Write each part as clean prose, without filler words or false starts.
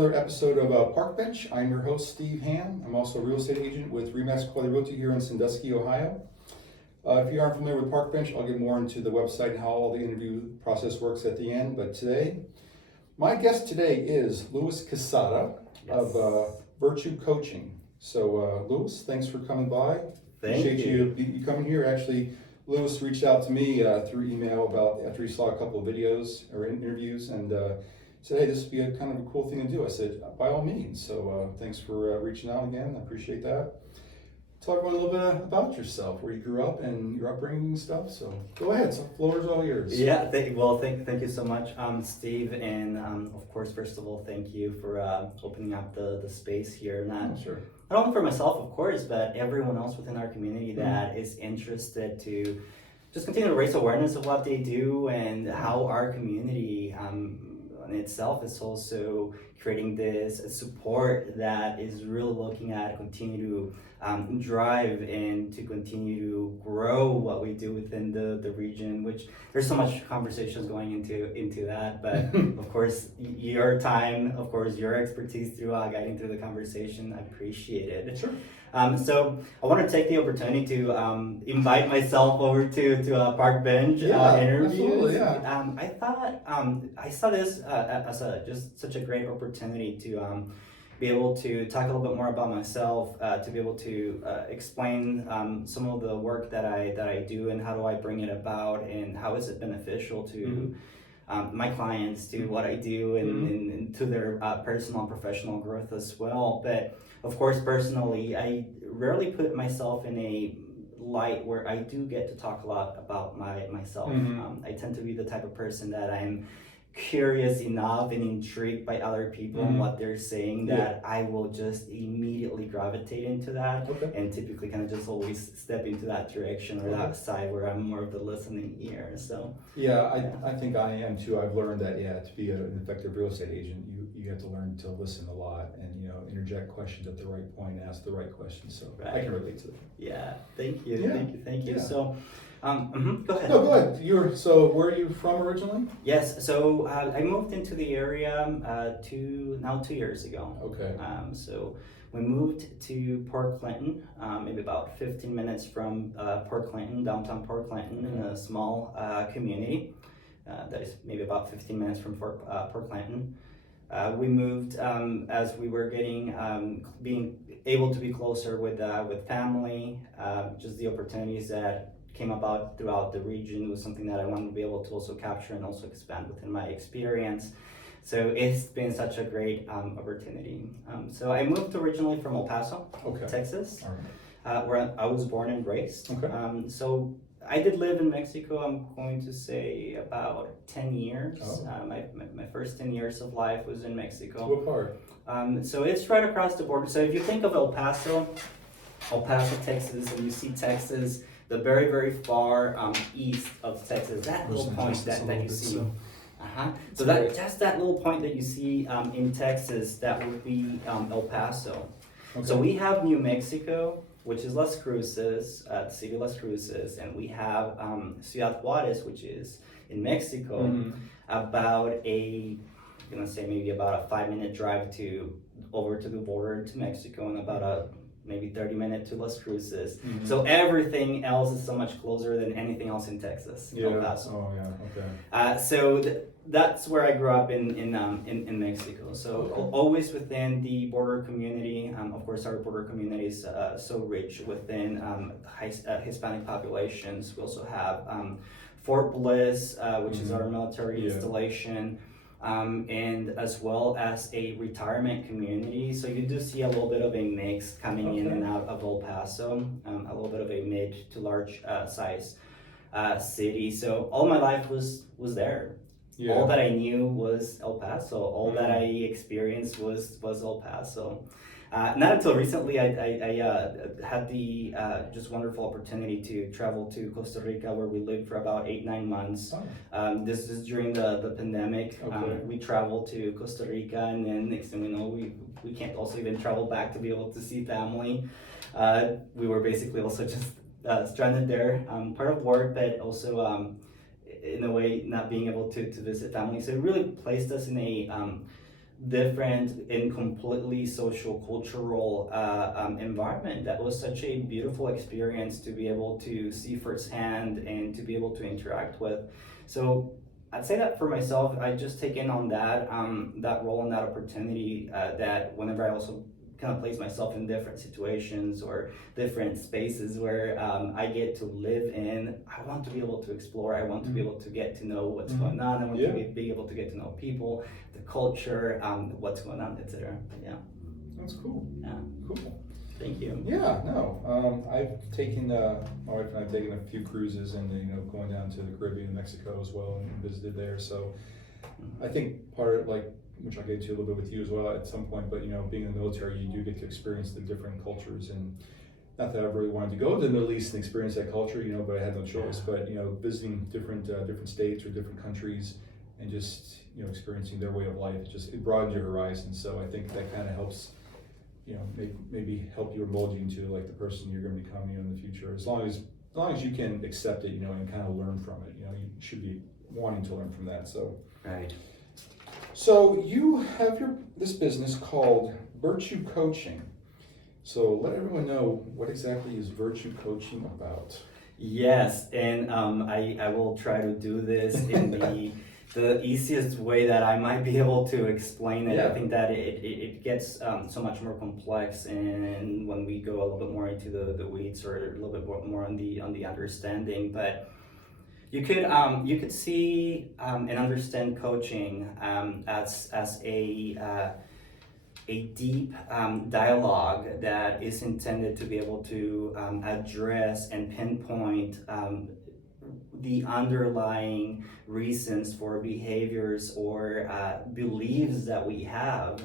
another episode of Parkbench. I'm your host, Steve Ham. I'm also a real estate agent with Remax Quality Realty here in Sandusky, Ohio. If you aren't familiar with Parkbench, I'll get more into the website and how all the interview process works at the end. But today, my guest today is Louis Quezada of virtu-coaching. So, Louis, thanks for coming by. Appreciate you coming here. Actually, Louis reached out to me through email after he saw a couple of videos or interviews and said, hey, this would be a kind of a cool thing to do. I said, by all means. So thanks for reaching out again. I appreciate that. Tell everyone a little bit about yourself, where you grew up and your upbringing and stuff. So go ahead. So the floor is all yours. Yeah. Thank you so much, Steve. And of course, first of all, thank you for opening up the space here. Not only for myself, of course, but everyone else within our community that is interested to just continue to raise awareness of what they do and how our community in itself is also creating this support that is really looking at continue to drive and to continue to grow what we do within the region, which there's so much conversations going into that, but of course your time, of course your expertise through guiding through the conversation, I appreciate it. Sure. So I want to take the opportunity to invite myself over to Parkbench interviews. Absolutely, yeah. I thought I saw this as just such a great opportunity to be able to talk a little bit more about myself, to be able to explain some of the work that I do and how do I bring it about and how is it beneficial to my clients, to what I do and to their personal and professional growth as well. But of course, personally, I rarely put myself in a light where I do get to talk a lot about myself. I tend to be the type of person that I'm curious enough and intrigued by other people and what they're saying that I will just immediately gravitate into that and typically kind of just always step into that direction or that side where I'm more of the listening ear. So I think I am too. I've learned that to be an effective real estate agent, you have to learn to listen a lot and interject questions at the right point, ask the right questions. So I can relate to that. Yeah, thank you. Yeah. So go ahead. No, go ahead. So where are you from originally? Yes, so I moved into the area 2 years ago. Okay. So we moved to Port Clinton, maybe about 15 minutes from Port Clinton, downtown Port Clinton, in a small community that is maybe about 15 minutes from Port Clinton. We moved as we were being able to be closer with family, just the opportunities that came about throughout the region was something that I wanted to be able to also capture and also expand within my experience. So it's been such a great opportunity. So I moved originally from El Paso, Texas, where I was born and raised. So I did live in Mexico, I'm going to say about 10 years. My first 10 years of life was in Mexico. What part? So it's right across the border. So if you think of El Paso, Texas, and you see Texas, the very, very far east of Texas, that little point that you see. So just that little point that you see in Texas, that would be El Paso. So we have New Mexico, which is Las Cruces, the city of Las Cruces, and we have Ciudad Juarez, which is in Mexico, about maybe about a 5-minute drive over to the border to Mexico, and about maybe 30 minutes to Las Cruces. So everything else is so much closer than anything else in Texas. El Paso. So that's where I grew up in Mexico. So always within the border community. Of course, our border community is so rich within Hispanic populations. We also have Fort Bliss, which is our military installation. And as well as a retirement community. So you do see a little bit of a mix coming in and out of El Paso, a little bit of a mid to large size city. So all my life was there. All that I knew was El Paso. All that I experienced was El Paso. Not until recently, I had the just wonderful opportunity to travel to Costa Rica, where we lived for about 8-9 months. This is during the pandemic. We traveled to Costa Rica, and then next thing we know, we can't also even travel back to be able to see family. We were basically also just stranded there, part of work, but also in a way not being able to visit family. So it really placed us in a different and completely social cultural environment that was such a beautiful experience to be able to see firsthand and to be able to interact with. So I'd say that for myself, I just taken on that role and that opportunity, that whenever I also kind of place myself in different situations or different spaces where I get to live in, I want to be able to explore. I want to be able to get to know what's going on. I want to be able to get to know people, the culture, what's going on, etc. Yeah. That's cool. Yeah. Cool. Thank you. Yeah, no. I've taken my wife and I've taken a few cruises and going down to the Caribbean and Mexico as well and visited there. So I think part of which I'll get to a little bit with you as well at some point, but being in the military, you do get to experience the different cultures, and not that I really wanted to go to the Middle East and experience that culture, but I had no choice. But visiting different states or different countries and just experiencing their way of life, it broadens your horizons. So I think that kind of helps, maybe help you or mold you into the person you're going to become in the future. As long as you can accept it, and kind of learn from it. You should be wanting to learn from that. So right. So you have this business called virtu-coaching. So let everyone know, what exactly is virtu-coaching about? Yes, and I will try to do this in the easiest way that I might be able to explain it. Yeah. I think that it gets so much more complex, and when we go a little bit more into the weeds or a little bit more on the understanding, but you could see and understand coaching as a deep dialogue that is intended to be able to address and pinpoint the underlying reasons for behaviors or beliefs that we have,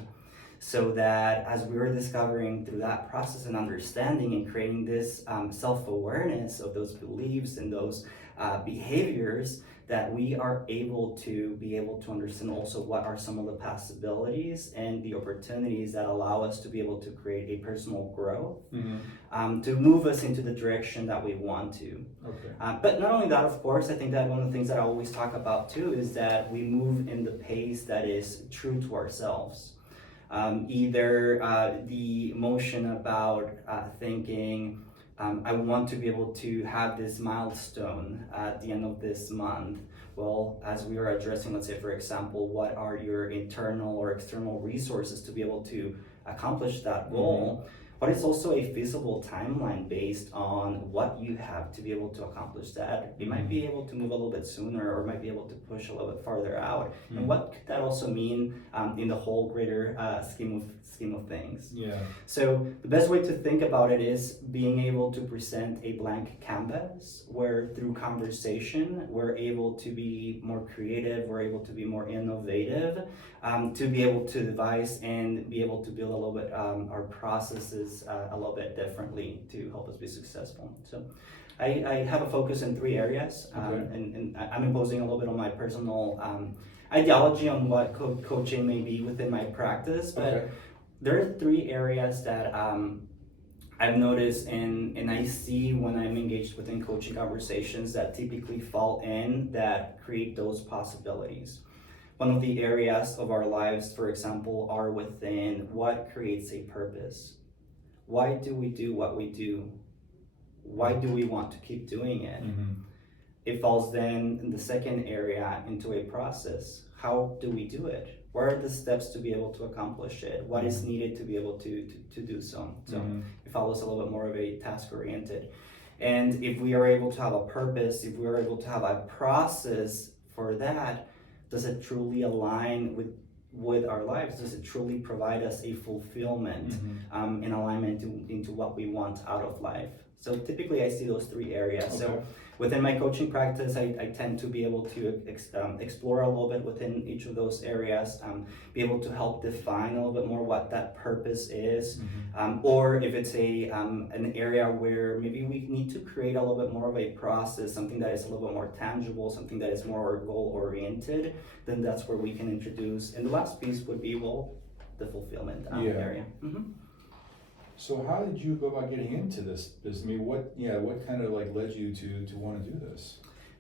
so that as we were discovering through that process and understanding and creating this self-awareness of those beliefs and those behaviors, that we are able to understand also what are some of the possibilities and the opportunities that allow us to be able to create a personal growth, to move us into the direction that we want to. Okay. But not only that, of course, I think that one of the things that I always talk about too is that we move in the pace that is true to ourselves. Either the emotion about thinking, I want to be able to have this milestone at the end of this month. Well, as we are addressing, let's say, for example, what are your internal or external resources to be able to accomplish that goal? But it's also a feasible timeline based on what you have to be able to accomplish that. You might be able to move a little bit sooner, or might be able to push a little bit farther out. And what could that also mean in the whole greater scheme of things? Yeah. So the best way to think about it is being able to present a blank canvas where through conversation we're able to be more creative, we're able to be more innovative, to be able to devise and be able to build a little bit our processes a little bit differently to help us be successful. So I have a focus in 3 areas, and I'm imposing a little bit on my personal ideology on what coaching may be within my practice, but there are 3 areas that I've noticed and I see when I'm engaged within coaching conversations that typically fall in that create those possibilities. One of the areas of our lives, for example, are within what creates a purpose. Why do we do what we do? Why do we want to keep doing it? It falls then in the second area into a process. How do we do it? What are the steps to be able to accomplish it? What is needed to be able to do so? So it follows a little bit more of a task-oriented. And if we are able to have a purpose, if we are able to have a process for that, does it truly align with our lives? Does it truly provide us a fulfillment in alignment into what we want out of life? So typically I see those 3 areas. So within my coaching practice, I tend to be able to explore a little bit within each of those areas, be able to help define a little bit more what that purpose is, or if it's an area where maybe we need to create a little bit more of a process, something that is a little bit more tangible, something that is more goal-oriented, then that's where we can introduce. And the last piece would be, the fulfillment area. So how did you go about getting into this? I mean, what kind of led you to want to do this?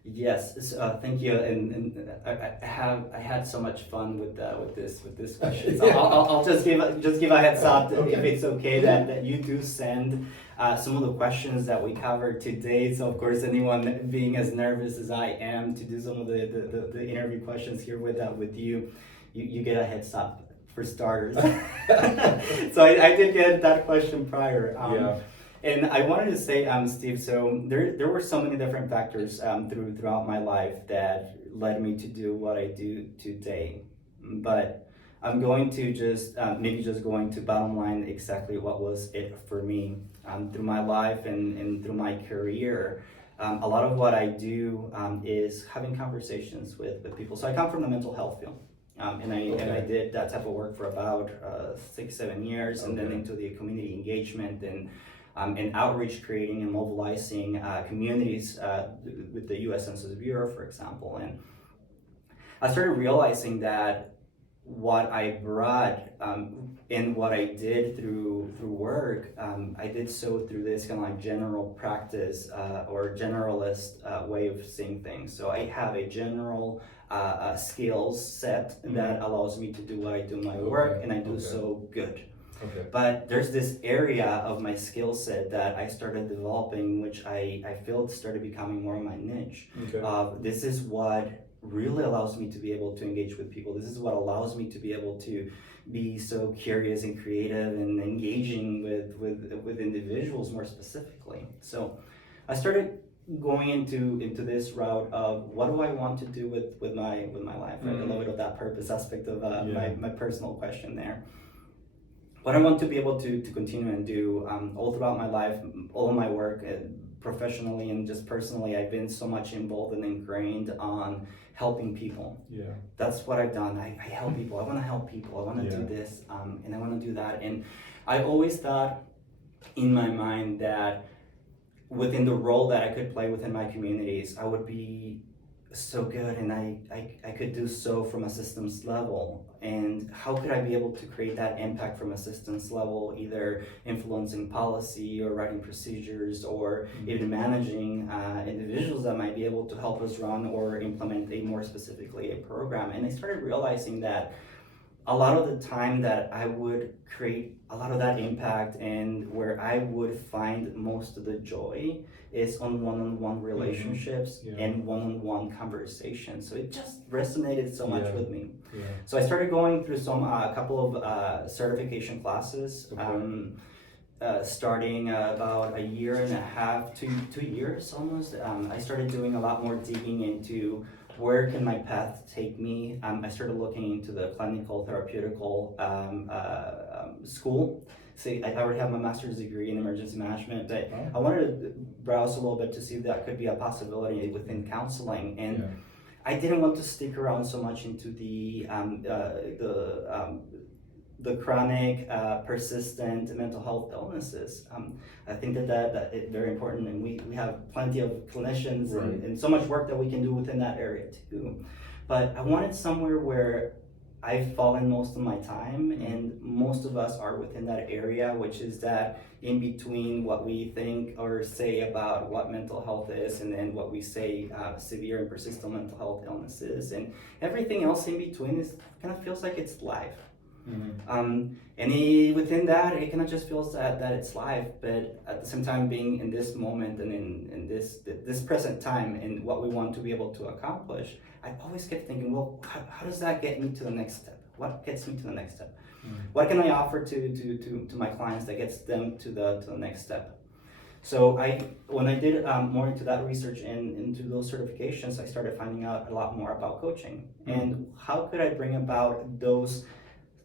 Yes, thank you, and I had so much fun with this question. So I'll just give a heads up that if it's okay that you do send some of the questions that we covered today. So of course, anyone being as nervous as I am to do some of the interview questions here with you, you get a heads up for starters. So I did get that question prior. Yeah. And I wanted to say, Steve, so there were so many different factors throughout my life that led me to do what I do today. But I'm going to just maybe just going to bottom line exactly what was it for me through my life and through my career. A lot of what I do is having conversations with people. So I come from the mental health field. And I did that type of work for about 6-7 years, and then into the community engagement and outreach, creating and mobilizing communities with the U.S. Census Bureau, for example. And I started realizing that what I brought and what I did through work, I did so through this kind of like general practice or generalist way of seeing things. So I have a general skills set that allows me to do what I do in my work, and I do so good. But there's this area of my skill set that I started developing, which I feel started becoming more of my niche. This is what really allows me to be able to engage with people. This is what allows me to be able to be so curious and creative and engaging with individuals more specifically. So I started going into this route of what do I want to do with my life, right? A little bit of that purpose aspect of my personal question there. What I want to be able to continue and do all throughout my life, all of my work, professionally and just personally, I've been so much involved and ingrained on helping people. That's what I've done. I help people. I want to help people. I want to do this, and I want to do that. And I always thought in my mind that within the role that I could play within my communities, I would be so good, and I could do so from a systems level. And how could I be able to create that impact from a systems level, either influencing policy or writing procedures or even managing individuals that might be able to help us run or implement more specifically a program. And I started realizing that a lot of the time that I would create a lot of that impact and where I would find most of the joy is on one-on-one relationships and one-on-one conversations. So it just resonated so much with me. So I started going through a couple of certification classes, starting about 1.5 years to 2 years almost. I started doing a lot more digging into where can my path take me. I started looking into the clinical therapeutical school. See, I already have my master's degree in emergency management, but I wanted to browse a little bit to see if that could be a possibility within counseling. And I didn't want to stick around so much into the chronic, persistent mental health illnesses. I think that is very important, and we have plenty of clinicians and so much work that we can do within that area too. But I wanted somewhere where I've fallen most of my time, and most of us are within that area, which is that in between what we think or say about what mental health is, and then what we say severe and persistent mental health illnesses, and everything else in between is kind of feels like it's life. Within that, it kind of just feels that it's life, but at the same time, being in this moment and in this present time and what we want to be able to accomplish, I always kept thinking, well, how does that get me to the next step? What gets me to the next step? What can I offer to my clients that gets them to the next step? So when I did more into that research and into those certifications, I started finding out a lot more about coaching and how could I bring about those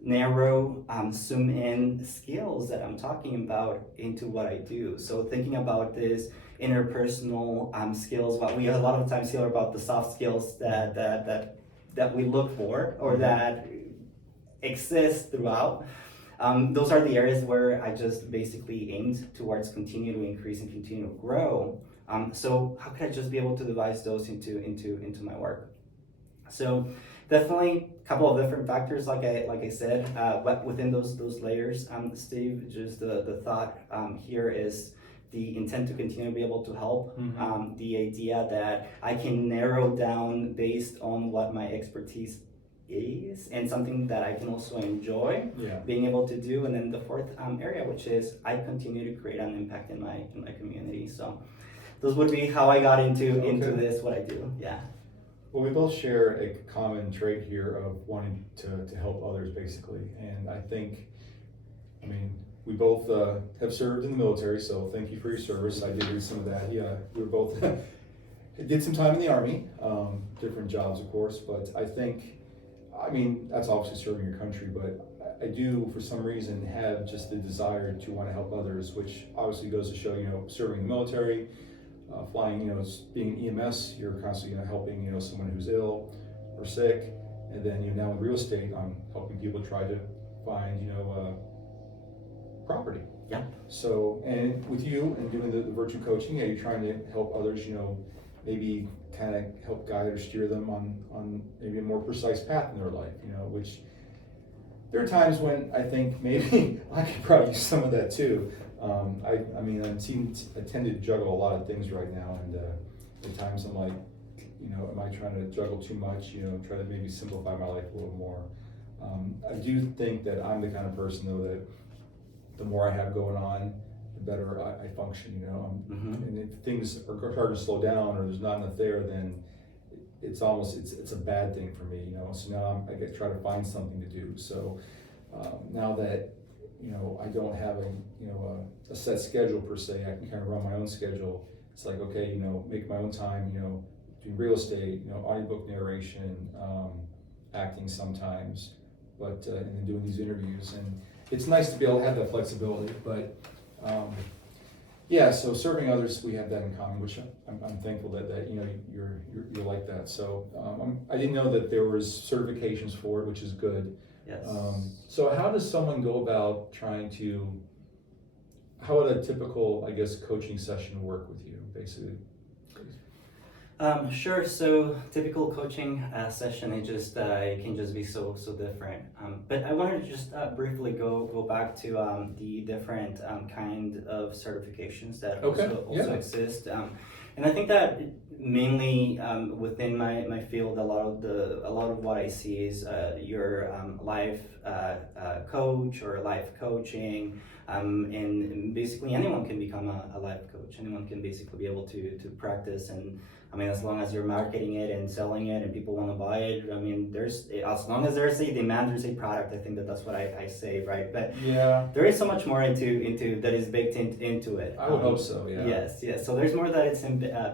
narrow zoom in skills that I'm talking about into what I do. So thinking about this interpersonal skills, what we a lot of times hear about the soft skills that we look for or that exist throughout. Those are the areas where I just basically aimed towards continue to increase and continue to grow. So how could I just be able to devise those into my work? So definitely a couple of different factors, like I said, but within those layers, Steve, just the thought here is the intent to continue to be able to help, Mhm. the idea that I can narrow down based on what my expertise is and something that I can also enjoy Yeah. being able to do. And then the fourth area, which is I continue to create an impact in my community. So those would be how I got into Okay. this, what I do. Yeah. Well, we both share a common trait here of wanting to help others, basically. And I think, I mean, we both have served in the military, so thank you for your service. I did read some of that. Yeah, we were both did some time in the Army, different jobs, of course. But I think, I mean, that's obviously serving your country, but I do, for some reason, have just the desire to want to help others, which obviously goes to show, serving in the military. Flying, being an EMS, you're constantly, helping, someone who's ill or sick, and then, now in real estate, I'm helping people try to find, property. Yeah. So, and with you and doing the virtue coaching, you're trying to help others, maybe kind of help guide or steer them on maybe a more precise path in their life, which there are times when I think maybe I could probably use some of that too. I mean, I tend to juggle a lot of things right now, and at times I'm like, am I trying to juggle too much? Try to maybe simplify my life a little more. I do think that I'm the kind of person, though, that the more I have going on, the better I function. And if things are hard to slow down or there's not enough there, then it's a bad thing for me. So now I get try to find something to do. So now that I don't have a set schedule per se, I can kind of run my own schedule. It's like, okay, make my own time, doing real estate, audiobook narration, acting sometimes, but and then doing these interviews. And it's nice to be able to have that flexibility, but yeah, so serving others, we have that in common, which I'm thankful that you're like that. So I didn't know that there was certifications for it, which is good. Yes. So how does someone go about how would a typical, I guess, coaching session work with you, basically? Sure. So typical coaching session, it can just be so different. But I wanted to just briefly go back to the different kind of certifications that also exist. And I think that mainly within my field, a lot of what I see is your life coach or life coaching. And basically anyone can become a life coach. Anyone can basically be able to practice, and I mean, as long as you're marketing it and selling it and people want to buy it, I mean, as long as there's a demand, there's a product. I think that's what I say, right? But yeah, there is so much more into that is baked into it. I would hope so. Yeah. Yes. So there's more that it's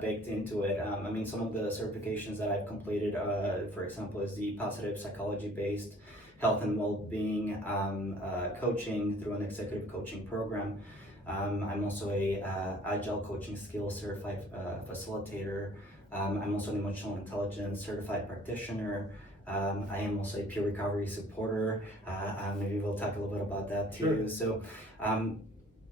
baked into it. I mean, some of the certifications that I've completed, for example, is the positive psychology-based health and well-being coaching through an executive coaching program. I'm also a agile coaching skills certified facilitator. I'm also an emotional intelligence certified practitioner. I am also a peer recovery supporter. Maybe we'll talk a little bit about that too. Sure. So,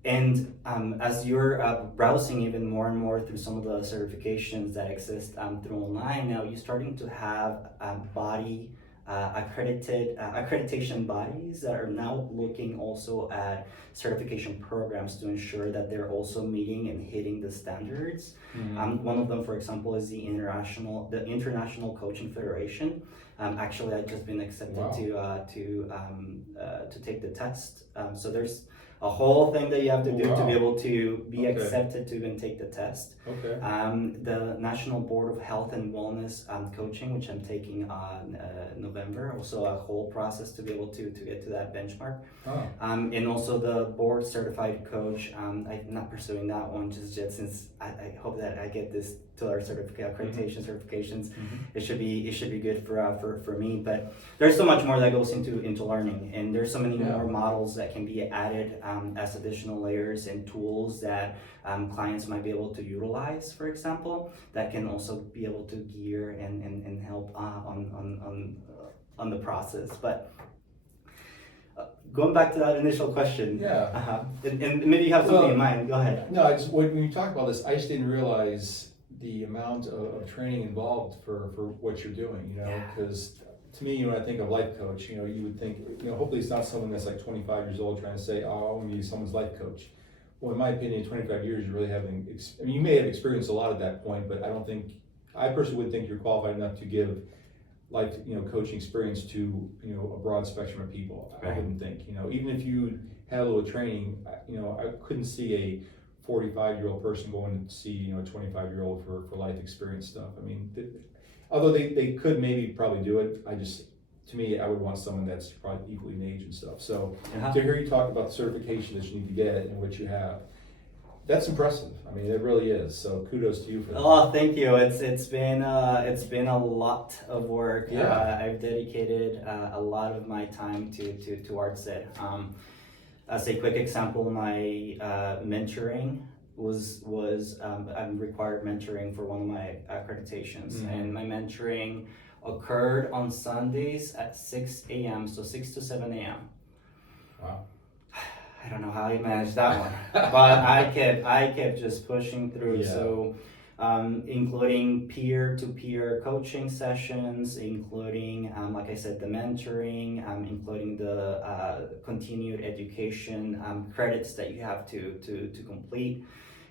as you're browsing even more and more through some of the certifications that exist through online now, you're starting to have body accreditation bodies that are now looking also at certification programs to ensure that they're also meeting and hitting the standards. Mm-hmm. One of them, for example, is the International Coaching Federation. Actually, I've just been accepted to take the test. So there's a whole thing that you have to do to be able to be accepted to even take the test. Okay. The National Board of Health and Wellness Coaching, which I'm taking on November, also a whole process to be able to get to that benchmark. Oh. And also the board certified coach. I'm not pursuing that one just yet, since I hope that I get this to our accreditation certifications. Mm-hmm. It should be good for me. But there's so much more that goes into learning, and there's so many more models that can be added as additional layers and tools that clients might be able to utilize, for example, that can also be able to gear and help on the process. But going back to that initial question, and maybe you have something in mind. Go ahead. No, when you talk about this, I just didn't realize the amount of training involved for what you're doing. Because to me, when I think of life coach, you would think, hopefully it's not someone that's like 25 years old trying to say, oh, I want to be someone's life coach. Well, in my opinion, 25 years, you really haven't, I mean, you may have experienced a lot at that point, but I personally wouldn't think you're qualified enough to give like, coaching experience to, a broad spectrum of people. I Right. wouldn't think, even if you had a little training, I couldn't see a 45-year-old person going to see, a 25-year-old for life experience stuff. I mean, although they could probably do it, to me, I would want someone that's probably equally in age and stuff. So to hear you talk about the certification that you need to get and what you have, that's impressive. I mean, it really is. So kudos to you for that. Oh, thank you. It's been a lot of work. Yeah. I've dedicated a lot of my time towards it. As a quick example, my mentoring I'm required mentoring for one of my accreditations, and my mentoring occurred on Sundays at 6 a.m. So 6 to 7 a.m. Wow. I don't know how I managed that one, but I kept just pushing through. Yeah. So, including peer-to-peer coaching sessions, including, like I said, the mentoring, including the continued education credits that you have to complete.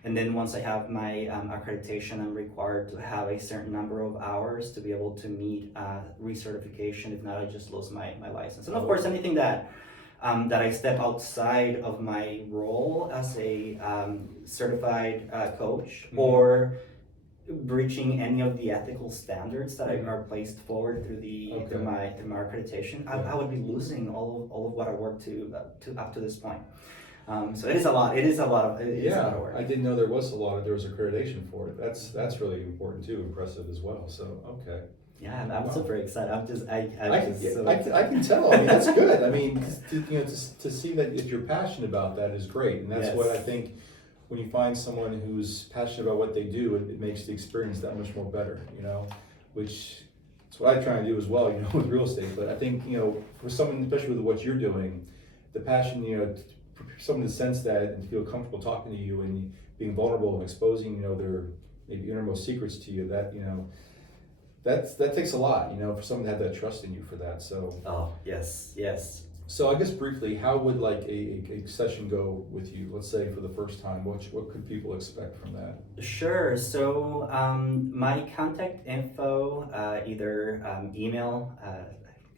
And then once I have my accreditation, I'm required to have a certain number of hours to be able to meet recertification. If not, I just lose my license. And of course, anything that I step outside of my role as a certified coach, or breaching any of the ethical standards that are placed forward through my accreditation, I would be losing all of what I worked to up to this point. So it is a lot. It is a lot of work. I didn't know there was accreditation for it. That's really important too, impressive as well. So okay. Yeah, I'm super excited. I can tell. I mean, that's good. I mean, to see that if you're passionate about that is great, and that's what I think. When you find someone who's passionate about what they do, it makes the experience that much more better. Which is what I try to do as well. With real estate. But I think for someone, especially with what you're doing, the passion, for someone to sense that and feel comfortable talking to you and being vulnerable and exposing, their maybe innermost secrets to you. That takes a lot, for someone to have that trust in you for that. So. Oh yes. So I guess briefly, how would like a session go with you? Let's say for the first time, what could people expect from that? Sure. So my contact info, either email,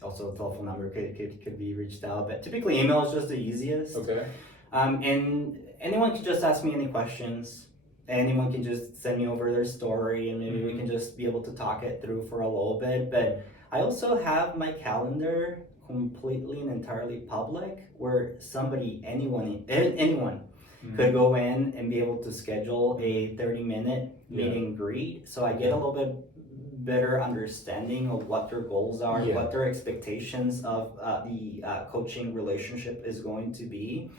also a telephone number could be reached out, but typically email is just the easiest. Okay. And anyone can just ask me any questions. Anyone can just send me over their story, and maybe we can just be able to talk it through for a little bit. But I also have my calendar completely and entirely public, where anyone could go in and be able to schedule a 30-minute meet and greet. So I get a little bit better understanding of what their goals are, what their expectations of the coaching relationship is going to be,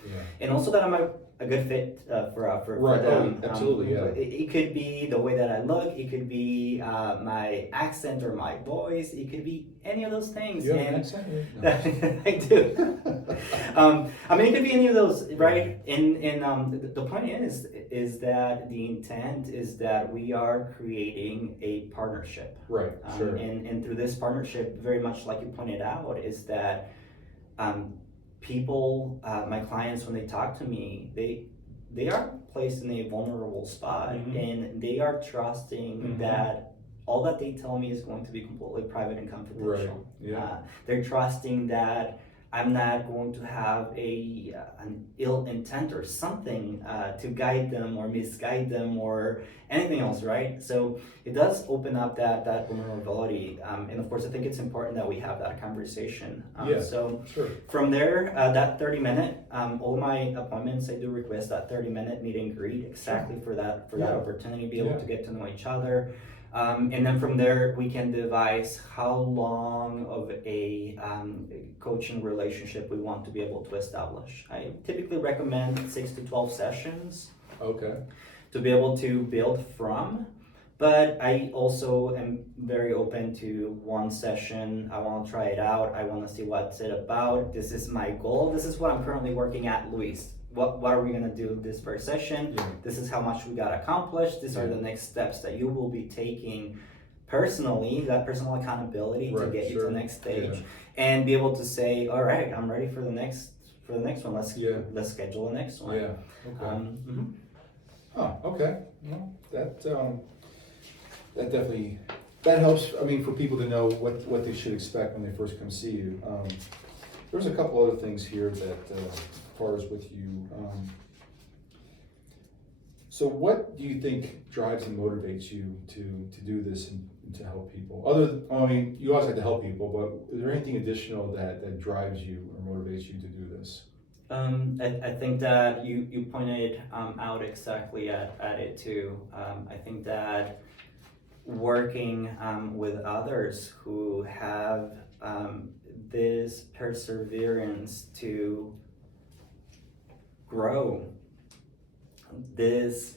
and also that I'm a good fit for them. Absolutely, It could be the way that I look, it could be my accent or my voice, it could be any of those things. You have an accent? No. I do. I mean, it could be any of those, right? And the point is that the intent is that we are creating a partnership. Right, sure. And through this partnership, very much like you pointed out, is that people, my clients, when they talk to me, they are placed in a vulnerable spot, and they are trusting that all that they tell me is going to be completely private and confidential. Right. Yeah. They're trusting that I'm not going to have an ill intent or something to guide them or misguide them or anything else, right? So it does open up that vulnerability, and of course I think it's important that we have that conversation. So sure. From there, that 30-minute, all my appointments, I do request that 30-minute meet and greet exactly for that opportunity, be able to get to know each other. And then from there, we can devise how long of a coaching relationship we want to be able to establish. I typically recommend 6 to 12 sessions. Okay. To be able to build from, but I also am very open to one session. I want to try it out. I want to see what's it about. This is my goal. This is what I'm currently working at, Luis. What are we going to do this first session? This is how much we got accomplished. These are the next steps that you will be taking personally, that personal accountability to get you to the next stage, and be able to say, all right, I'm ready for the next for the next one. Let's schedule the next one. Yeah. Okay. Okay. Well, that definitely helps. I mean, for people to know what they should expect when they first come see you. There's a couple other things here that, as far as with you. So, what do you think drives and motivates you to do this and to help people? I mean, you always like to help people, but is there anything additional that drives you or motivates you to do this? I think that you pointed out exactly at it too. I think that working with others who have this perseverance to grow, this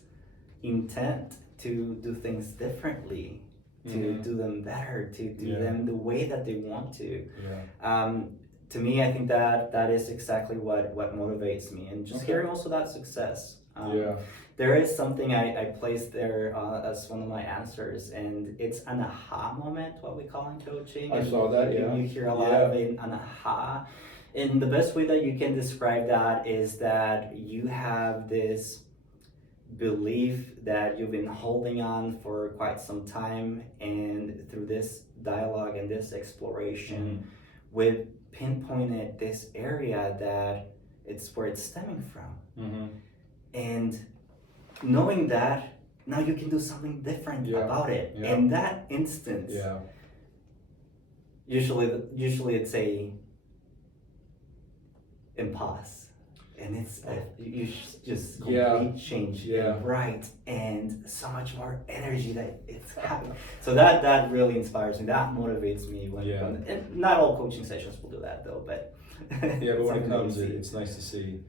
intent to do things differently, to do them better, to do them the way that they want to. To me, I think that is exactly what motivates me, and just hearing also that success. There is something I placed there as one of my answers, and it's an aha moment, what we call in coaching. I saw that, You hear a lot of it, an aha. And the best way that you can describe that is that you have this belief that you've been holding on for quite some time, and through this dialogue and this exploration, we've pinpointed this area that it's where it's stemming from. And knowing that, now you can do something different about it. In that instance, usually it's a impasse, and it's just complete change, right, and so much more energy that it's happening. So that really inspires me. That motivates me when and not all coaching sessions will do that though, but but when it comes, it's nice to see.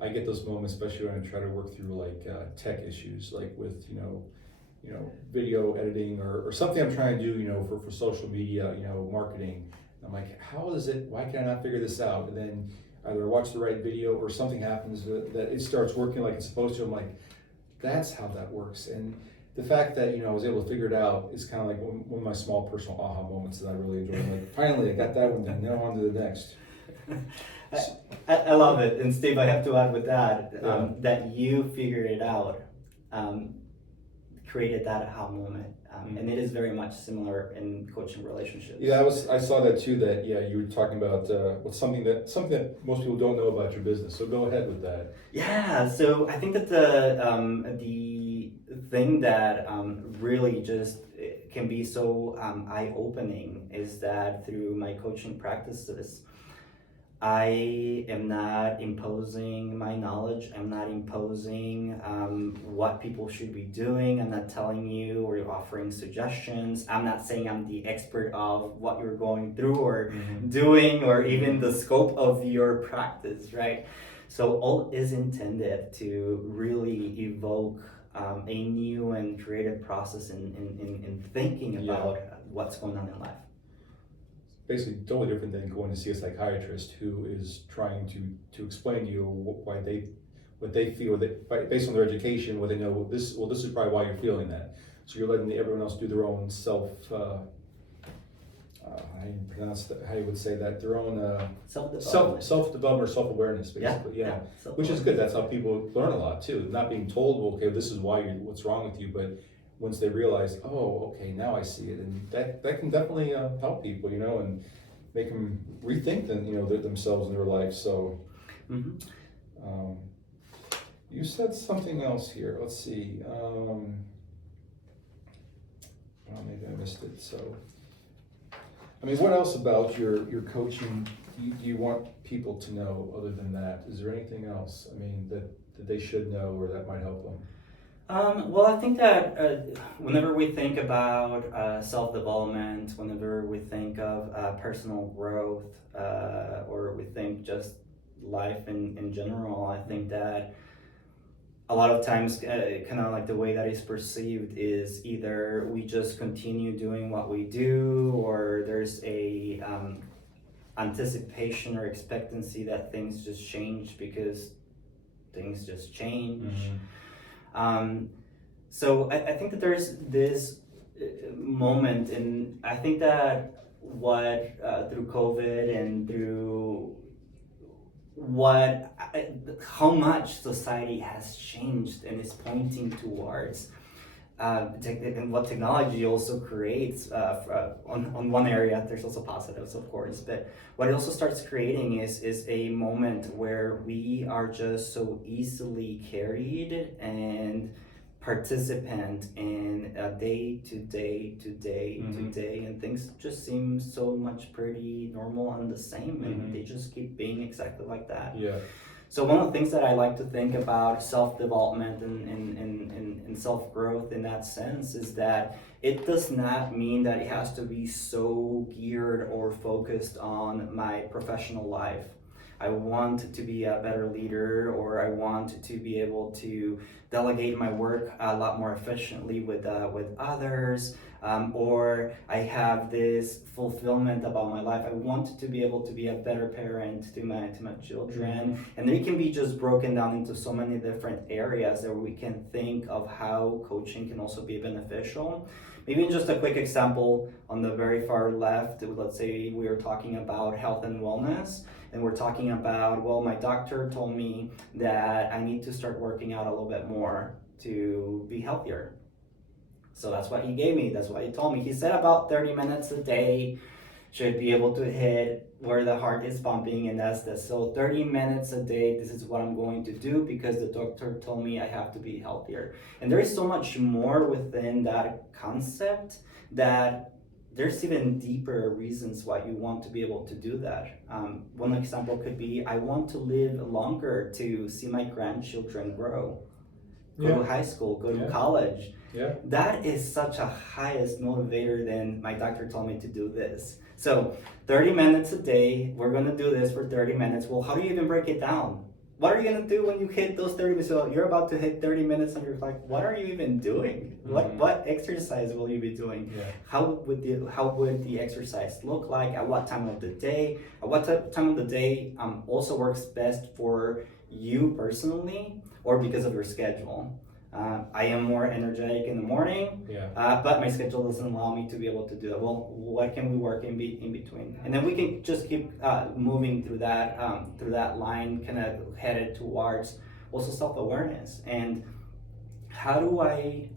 I get those moments, especially when I try to work through like tech issues, like with video editing or something I'm trying to do, for social media, marketing. I'm like, why can I not figure this out? And then either I watch the right video or something happens that it starts working like it's supposed to. I'm like, that's how that works. And the fact that, I was able to figure it out is kind of like one of my small personal aha moments that I really enjoy. Like, finally, I got that one done. Now on to the next. I love it. And Steve, I have to add with that, that you figured it out, created that aha moment. And it is very much similar in coaching relationships. I saw that too, that you were talking about something that most people don't know about your business. So go ahead with that. So I think that the thing that really just can be so eye-opening is that through my coaching practices, I am not imposing my knowledge. I'm not imposing what people should be doing. I'm not telling you or offering suggestions. I'm not saying I'm the expert of what you're going through or doing, or even the scope of your practice, right? So all is intended to really evoke a new and creative process in thinking about what's going on in life. Basically totally different than going to see a psychiatrist who is trying to explain to you what they feel that based on their education, what they know. This is probably why you're feeling that. So you're letting everyone else do their own how you would say that, their own self-development or self-awareness, basically. Which is good. That's how people learn a lot too. Not being told, okay, this is what's wrong with you, but once they realize, oh, okay, now I see it, and that can definitely help people, and make them rethink themselves and their life. So, you said something else here. Let's see. Well, maybe I missed it. So, I mean, what else about your coaching do you want people to know other than that? Is there anything else? I mean, that they should know or that might help them? Well, I think that whenever we think about self-development, whenever we think of personal growth, or we think just life in general, I think that a lot of times kind of like the way that it's perceived is either we just continue doing what we do, or there's a anticipation or expectancy that things just change because things just change. So I think that there's this moment, and I think that what through COVID and through how much society has changed and is pointing towards. And what technology also creates on one area. There's also positives, of course, but what it also starts creating is a moment where we are just so easily carried and participant in a day to day to day to day, and things just seem so much pretty normal and the same, and they just keep being exactly like that. Yeah. So one of the things that I like to think about self-development and self-growth in that sense is that it does not mean that it has to be so geared or focused on my professional life. I want to be a better leader, or I want to be able to delegate my work a lot more efficiently with others, or I have this fulfillment about my life. I want to be able to be a better parent to my children, and it can be just broken down into so many different areas that we can think of how coaching can also be beneficial. Maybe just a quick example on the very far left, let's say we are talking about health and wellness, and we're talking about, well, my doctor told me that I need to start working out a little bit more to be healthier. So that's what he gave me, that's what he told me. He said about 30 minutes a day should be able to hit where the heart is pumping, and that's this. So 30 minutes a day, this is what I'm going to do because the doctor told me I have to be healthier. And there is so much more within that concept that there's even deeper reasons why you want to be able to do that. One example could be, I want to live longer to see my grandchildren grow, go to high school, go to college. Yeah. That is such a highest motivator than my doctor told me to do this. So 30 minutes a day, we're gonna do this for 30 minutes. Well, how do you even break it down? What are you gonna do when you hit those 30 minutes? So you're about to hit 30 minutes and you're like, what are you even doing? What exercise will you be doing? Yeah. How would the exercise look like? At what time of the day? At what time of the day also works best for you personally, or because of your schedule? I am more energetic in the morning, but my schedule doesn't allow me to be able to do that. Well, what can we work in between? And then we can just keep moving through that line, kind of headed towards also self-awareness. And how do I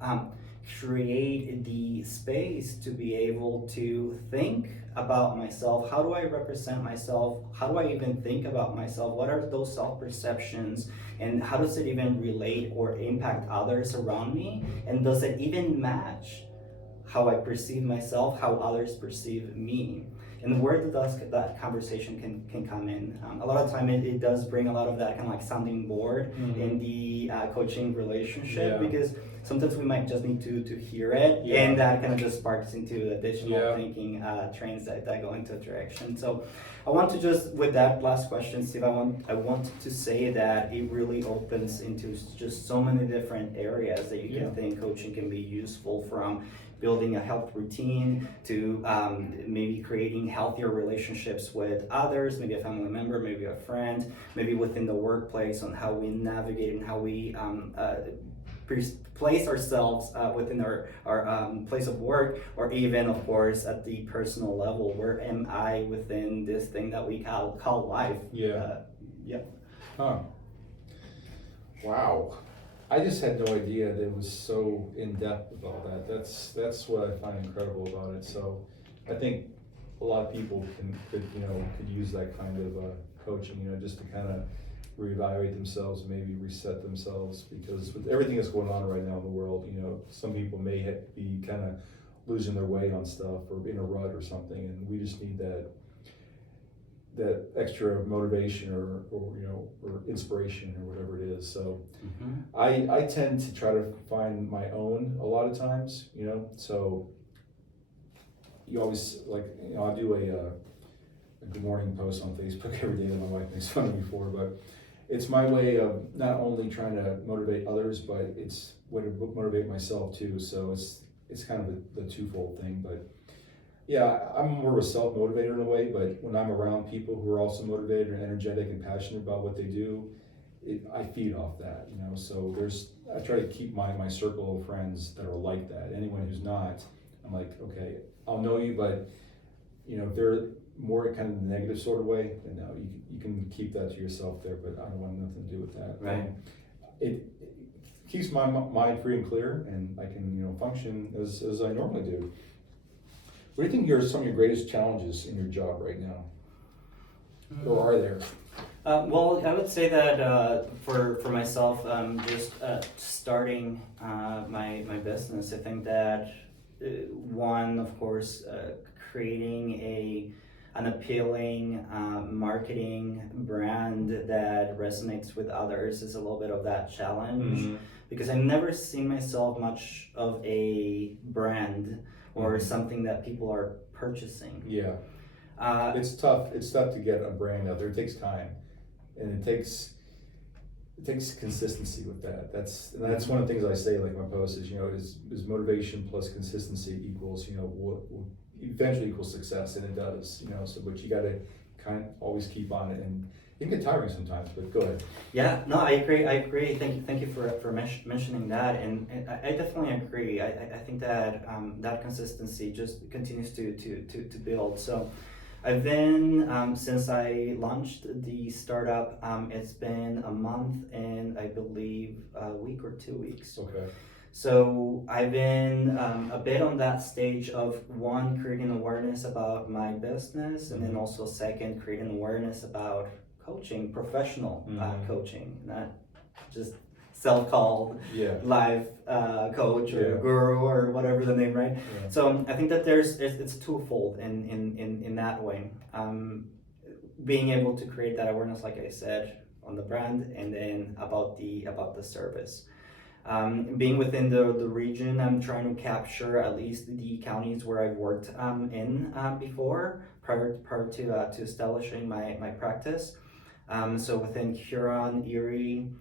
create the space to be able to think about myself? How do I represent myself? How do I even think about myself? What are those self-perceptions? And how does it even relate or impact others around me? And does it even match how I perceive myself, how others perceive me? And where does that conversation can come in? A lot of time it does bring a lot of that kind of like sounding board in the coaching relationship, because sometimes we might just need to hear it, and that kind of just sparks into additional thinking trains that go into a direction. So I want to just, with that last question, Steve, I want to say that it really opens into just so many different areas that you can think coaching can be useful, from building a health routine to maybe creating healthier relationships with others, maybe a family member, maybe a friend, maybe within the workplace, on how we navigate and how we place ourselves within our place of work, or even, of course, at the personal level. Where am I within this thing that we call life? Wow. I just had no idea that it was so in-depth with all that. That's what I find incredible about it. So I think a lot of people could use that kind of coaching, just to kind of reevaluate themselves, maybe reset themselves, because with everything that's going on right now in the world, some people may be kind of losing their way on stuff, or in a rut or something, and we just need that extra motivation or inspiration or whatever it is. So I tend to try to find my own a lot of times, so you always, I do a good morning post on Facebook every day that my wife makes fun of me for, but it's my way of not only trying to motivate others, but it's way to motivate myself too. So it's kind of the twofold thing. But yeah, I'm more of a self-motivator in a way, but when I'm around people who are also motivated and energetic and passionate about what they do, I feed off that, So I try to keep my circle of friends that are like that. Anyone who's not, I'm like, okay, I'll know you, but they're more kind of the negative sort of way, and now you can keep that to yourself there, but I don't want nothing to do with that. Right. And it keeps my mind free and clear, and I can, you know, function as I normally do. What do you think are some of your greatest challenges in your job right now? Or are there? Well, I would say that for myself, just starting my business, I think that one, of course, creating an appealing marketing brand that resonates with others is a little bit of that challenge. Mm-hmm. Because I've never seen myself much of a brand or mm-hmm. something that people are purchasing. Yeah. It's tough. It's tough to get a brand out there. It takes time, and it takes consistency with that. That's one of the things I say, like my post is, you know, is motivation plus consistency equals, you know, what eventually equals success, and it does, you know. So, but you got to kind of always keep on it, and it can get tiring sometimes. But go ahead. Yeah, no, I agree. Thank you for mentioning that, and I definitely agree. I think that that consistency just continues to build. So. I've been, since I launched the startup, it's been a month and I believe a week or 2 weeks. Okay. So I've been a bit on that stage of one, creating awareness about my business, and then also second, creating awareness about coaching, professional coaching, not just self-called live coach or guru or whatever the name, right? Yeah. So I think that it's twofold in that way. Being able to create that awareness, like I said, on the brand, and then about the service. Being within the region, I'm trying to capture at least the counties where I've worked in before, prior to establishing my practice. So within Huron, Erie,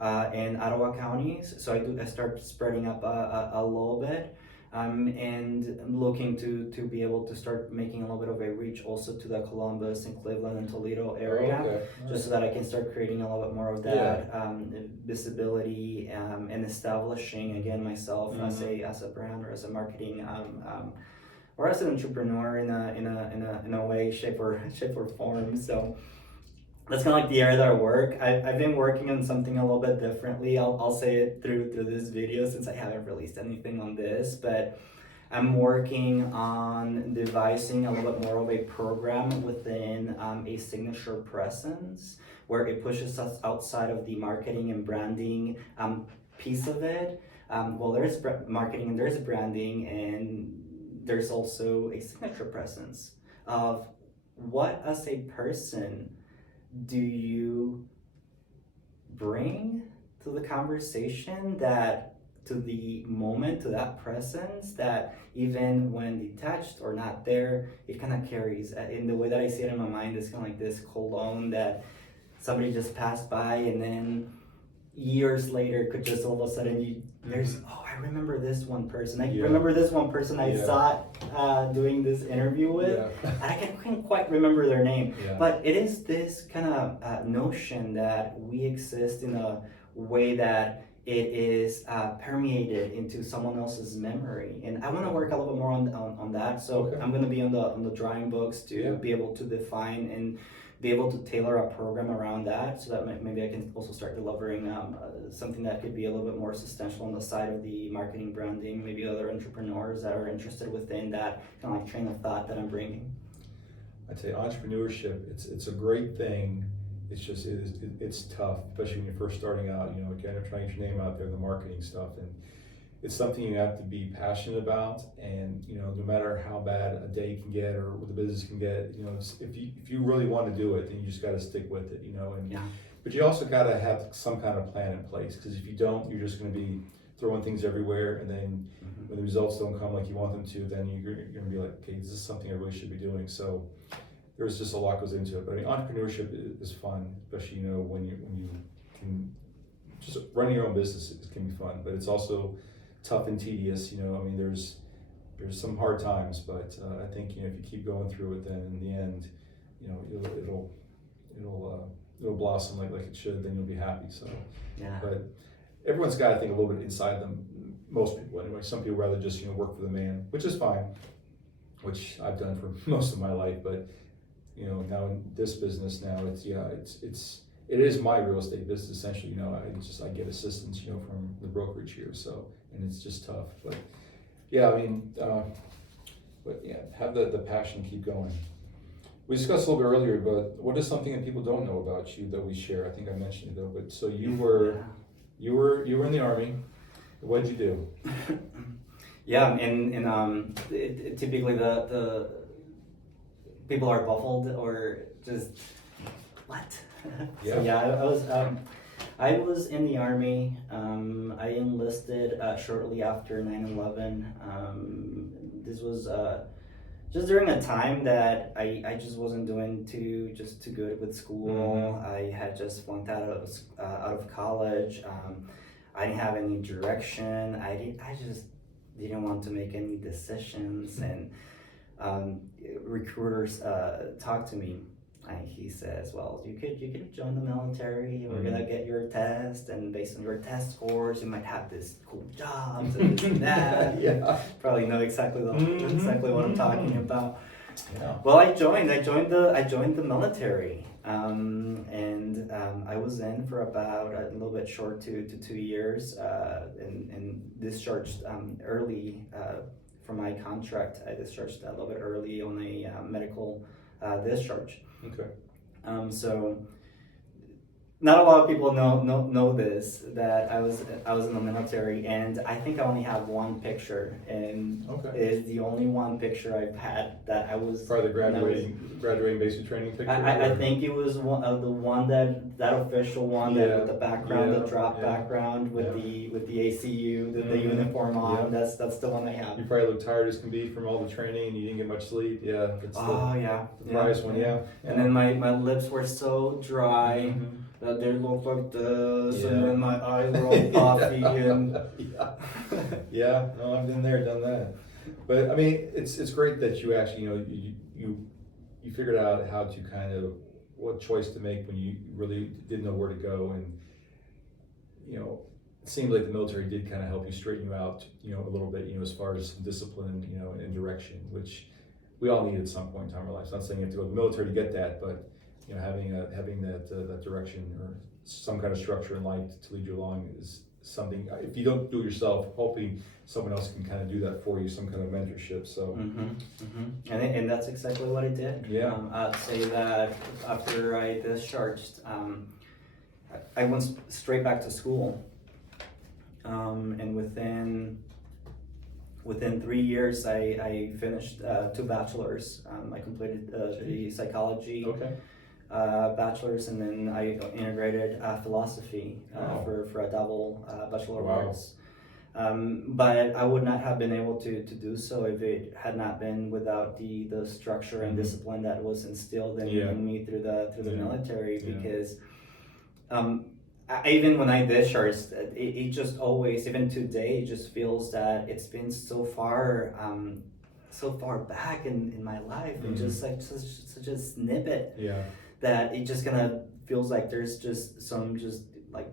and Ottawa counties, so I start spreading up a little bit, and I'm looking to be able to start making a little bit of a reach also to the Columbus and Cleveland and Toledo area, just so that I can start creating a little bit more of that visibility and establishing again myself as a brand or as a marketing or as an entrepreneur in a way, shape or form. So. That's kind of like the area that I work. I've been working on something a little bit differently. I'll say it through this video since I haven't released anything on this, but I'm working on devising a little bit more of a program within a signature presence where it pushes us outside of the marketing and branding piece of it. Well, there's marketing and there's branding, and there's also a signature presence of what as a person do you bring to the conversation, that to the moment, to that presence, that even when detached or not there, it kind of carries. In the way that I see it in my mind, it's kind of like this cologne that somebody just passed by, and then years later could just all of a sudden I remember this one person. I remember this one person I saw doing this interview with. And I can't quite remember their name. But it is this kind of notion that we exist in a way that it is permeated into someone else's memory. And I want to work a little bit more on that. So I'm going to be on the drawing books to be able to define and be able to tailor a program around that, so that maybe I can also start delivering something that could be a little bit more substantial on the side of the marketing, branding, maybe other entrepreneurs that are interested within that kind of like train of thought that I'm bringing. I'd say entrepreneurship, it's a great thing. It's just, it's tough, especially when you're first starting out, you know, kind of trying to get your name out there, the marketing stuff. And it's something you have to be passionate about, and you know, no matter how bad a day can get or what the business can get, you know, if you really want to do it, then you just got to stick with it, you know. And but you also got to have some kind of plan in place, because if you don't, you're just going to be throwing things everywhere, and then when the results don't come like you want them to, then you're going to be like, okay, this is something I really should be doing. So there's just a lot goes into it. But I mean, entrepreneurship is fun, especially, you know, when you can just running your own business can be fun, but it's also tough and tedious, you know. I mean, there's some hard times, but I think, you know, if you keep going through it, then in the end, you know, it'll blossom like it should. Then you'll be happy. So, but everyone's got, I think, a little bit inside them. Most people, anyway. Some people rather just, you know, work for the man, which is fine, which I've done for most of my life. But now in this business now, it is my real estate business essentially. I get assistance, from the brokerage here. So, and it's just tough, but yeah, I mean, but yeah, have the passion, keep going. We discussed a little bit earlier, but what is something that people don't know about you that we share? I think I mentioned it though, but so you were in the Army. What did you do? Yeah, and typically the people are baffled or just what? Yeah. So yeah, I was in the Army. I enlisted shortly after 9/11. This was just during a time that I just wasn't doing too good with school. I had just flunked out of college. I didn't have any direction. I just didn't want to make any decisions, and recruiters talked to me. He says, "Well, you could join the military. We're gonna get your test, and based on your test scores, you might have this cool jobs and this and that." Yeah. Probably know exactly what I'm talking about. Yeah. Well, I joined the military, and I was in for about a little bit short to 2 years, and discharged early from my contract. I discharged a little bit early on a medical discharge. Okay. So not a lot of people know this, that I was in the military, and I think I only have one picture, and Okay. it is the only one picture I've had that I was Probably the graduating basic training picture. I think it was one of the one that official one that with the background, the drop background with the ACU, the uniform on. That's the one I have. You probably look tired as can be from all the training, and you didn't get much sleep. Yeah. It's the prize one. Yeah. And then my lips were so dry. That they looked like this, and then my eyes were all puffy, and yeah. No, I've been there, done that. But I mean, it's great that you actually, you figured out how to kind of what choice to make when you really didn't know where to go, and it seemed like the military did kind of help you straighten you out, a little bit, as far as some discipline, and direction, which we all need at some point in time in our lives. Not saying you have to go to the military to get that, but having that direction or some kind of structure in life to lead you along is something. If you don't do it yourself, hoping someone else can kind of do that for you, some kind of mentorship. So, and that's exactly what I did. Yeah. I'd say that after I discharged, I went straight back to school, and within 3 years, I finished 2 bachelors. I completed the psychology. Okay. Bachelor's, and then I integrated philosophy for a double Bachelor of Arts. But I would not have been able to do so if it had not been without the structure and discipline that was instilled in me through the military. Because even when I discharged, it just always, even today, it just feels that it's been so far back in my life, and just like such a snippet. Yeah. That it just kind of feels like there's just some like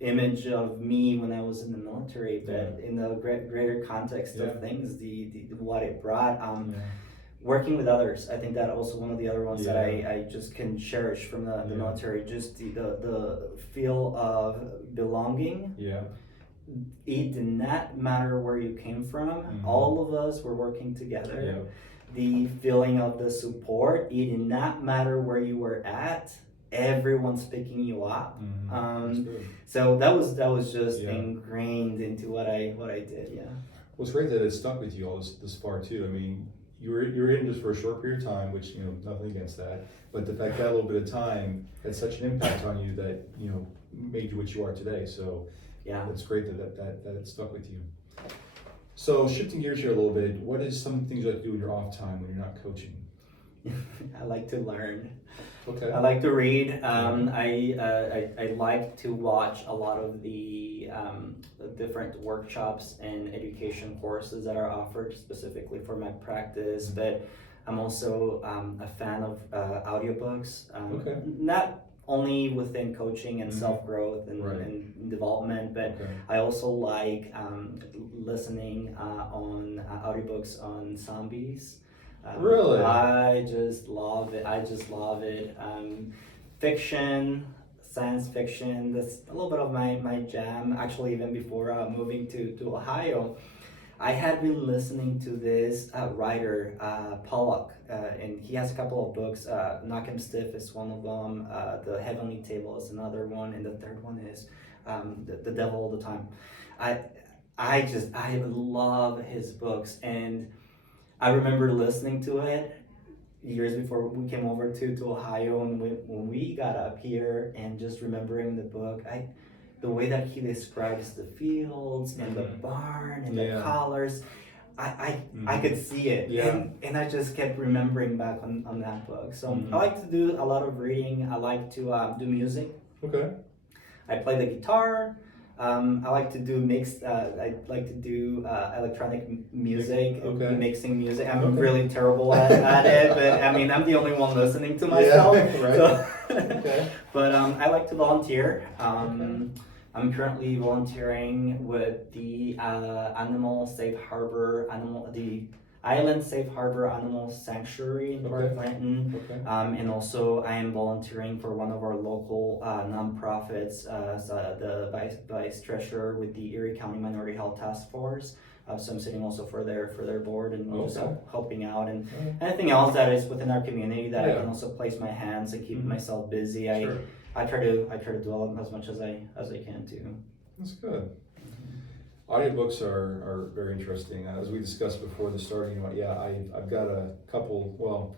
image of me when I was in the military, but in the greater context of things, the what it brought, working with others. I think that also one of the other ones that I just can cherish from the military, just the feel of belonging. Yeah. It did not matter where you came from. All of us were working together. Yeah. The feeling of the support, it did not matter where you were at, everyone's picking you up. So that was just ingrained into what I did. Yeah. Well, it's great that it stuck with you all this far too. I mean, you were in just for a short period of time, which nothing against that, but the fact that a little bit of time had such an impact on you that made you what you are today. So yeah, it's great that it stuck with you. So shifting gears here a little bit, what is some things you like to do in your off time when you're not coaching? I like to learn. Okay. I like to read. I like to watch a lot of the different workshops and education courses that are offered specifically for my practice. But I'm also a fan of audiobooks. Not only within coaching and self-growth and development, but I also like listening on audiobooks on zombies. Really? I just love it. Fiction, science fiction, that's a little bit of my jam. Actually, even before moving to Ohio, I had been listening to this writer, Pollock, and he has a couple of books. Knock 'em Stiff is one of them. The Heavenly Table is another one, and the third one is the Devil All the Time. I I love his books, and I remember listening to it years before we came over to Ohio, and when we got up here, and just remembering the book, the way that he describes the fields and the barn and the colors, I could see it, and I just kept remembering back on that book. So I like to do a lot of reading. I like to do music. Okay. I play the guitar. I like to do I like to do electronic music, mixing music. I'm really terrible at it, but I mean, I'm the only one listening to myself. Right. So Okay. But I like to volunteer. I'm currently volunteering with the the Island Safe Harbor Animal Sanctuary in Port Clinton. Okay. And also I am volunteering for one of our local nonprofits as the vice treasurer with the Erie County Minority Health Task Force. So I'm sitting also for their board and just helping out, and anything else that is within our community that I can also place my hands and keep myself busy. I try to do as much as I can too. That's good. Audiobooks are very interesting. As we discussed before the starting, I've got a couple. Well,